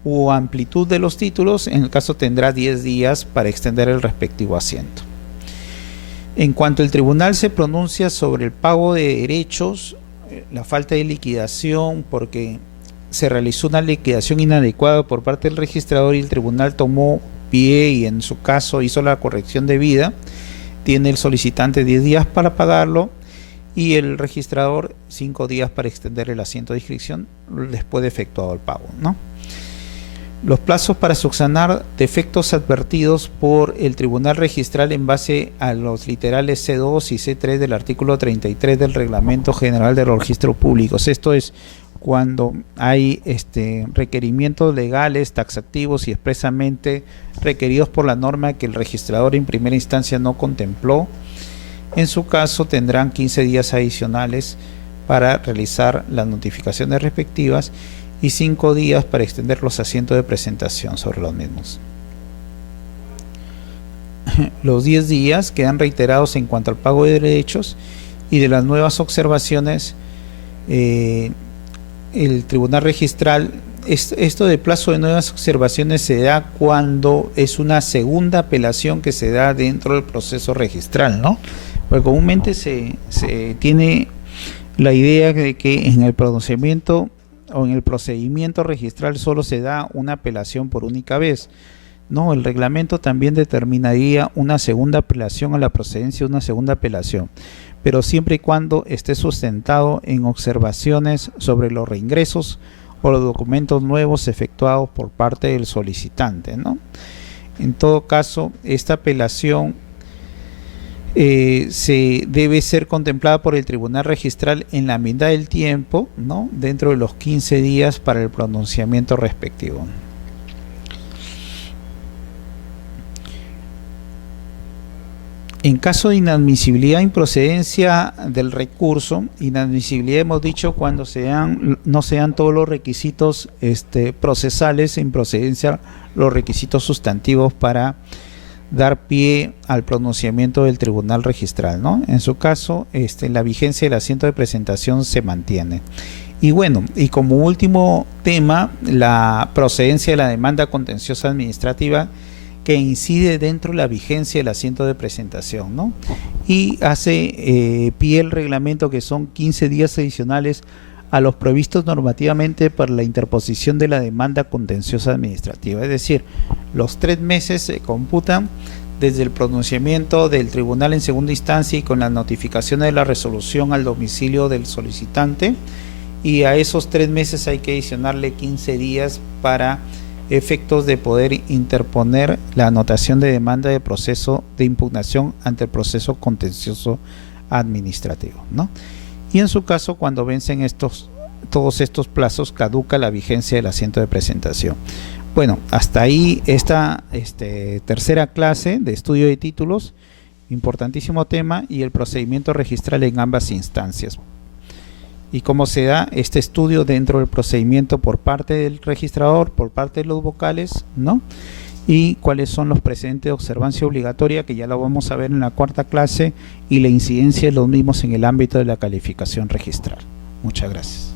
o amplitud de los títulos. En el caso tendrá 10 días para extender el respectivo asiento. En cuanto el tribunal se pronuncia sobre el pago de derechos, la falta de liquidación porque se realizó una liquidación inadecuada por parte del registrador y el tribunal tomó pie y en su caso hizo la corrección debida, tiene el solicitante 10 días para pagarlo y el registrador 5 días para extender el asiento de inscripción después de efectuado el pago, ¿no? Los plazos para subsanar defectos advertidos por el tribunal registral en base a los literales C2 y C3 del artículo 33 del Reglamento General de los Registros Públicos. Esto es cuando hay requerimientos legales, taxativos y expresamente requeridos por la norma que el registrador en primera instancia no contempló. En su caso tendrán 15 días adicionales para realizar las notificaciones respectivas y 5 días para extender los asientos de presentación sobre los mismos. Los 10 días quedan reiterados en cuanto al pago de derechos y de las nuevas observaciones. El tribunal registral, esto de plazo de nuevas observaciones se da cuando es una segunda apelación que se da dentro del proceso registral, ¿no? Porque comúnmente se tiene la idea de que en el pronunciamiento o en el procedimiento registral solo se da una apelación por única vez. No, el reglamento también determinaría una segunda apelación a la procedencia de una segunda apelación, pero siempre y cuando esté sustentado en observaciones sobre los reingresos o los documentos nuevos efectuados por parte del solicitante, ¿no? En todo caso, esta apelación se debe ser contemplada por el Tribunal Registral en la mitad del tiempo, ¿no? Dentro de los 15 días para el pronunciamiento respectivo. En caso de inadmisibilidad e improcedencia del recurso, inadmisibilidad hemos dicho cuando no sean todos los requisitos procesales, e improcedencia los requisitos sustantivos para dar pie al pronunciamiento del Tribunal Registral, ¿no? En su caso, la vigencia del asiento de presentación se mantiene. Y bueno, y como último tema, la procedencia de la demanda contenciosa administrativa, que incide dentro de la vigencia del asiento de presentación, ¿no? Y hace pie el reglamento, que son 15 días adicionales a los previstos normativamente para la interposición de la demanda contenciosa administrativa. Es decir, los 3 meses se computan desde el pronunciamiento del tribunal en segunda instancia y con la notificación de la resolución al domicilio del solicitante, y a esos 3 meses hay que adicionarle 15 días para efectos de poder interponer la anotación de demanda de proceso de impugnación ante el proceso contencioso administrativo, ¿no? Y en su caso, cuando vencen todos estos plazos, caduca la vigencia del asiento de presentación. Bueno, hasta ahí esta tercera clase de estudio de títulos, importantísimo tema, y el procedimiento registral en ambas instancias. Y cómo se da este estudio dentro del procedimiento por parte del registrador, por parte de los vocales, ¿no? Y cuáles son los precedentes de observancia obligatoria, que ya lo vamos a ver en la cuarta clase, y la incidencia de los mismos en el ámbito de la calificación registral. Muchas gracias.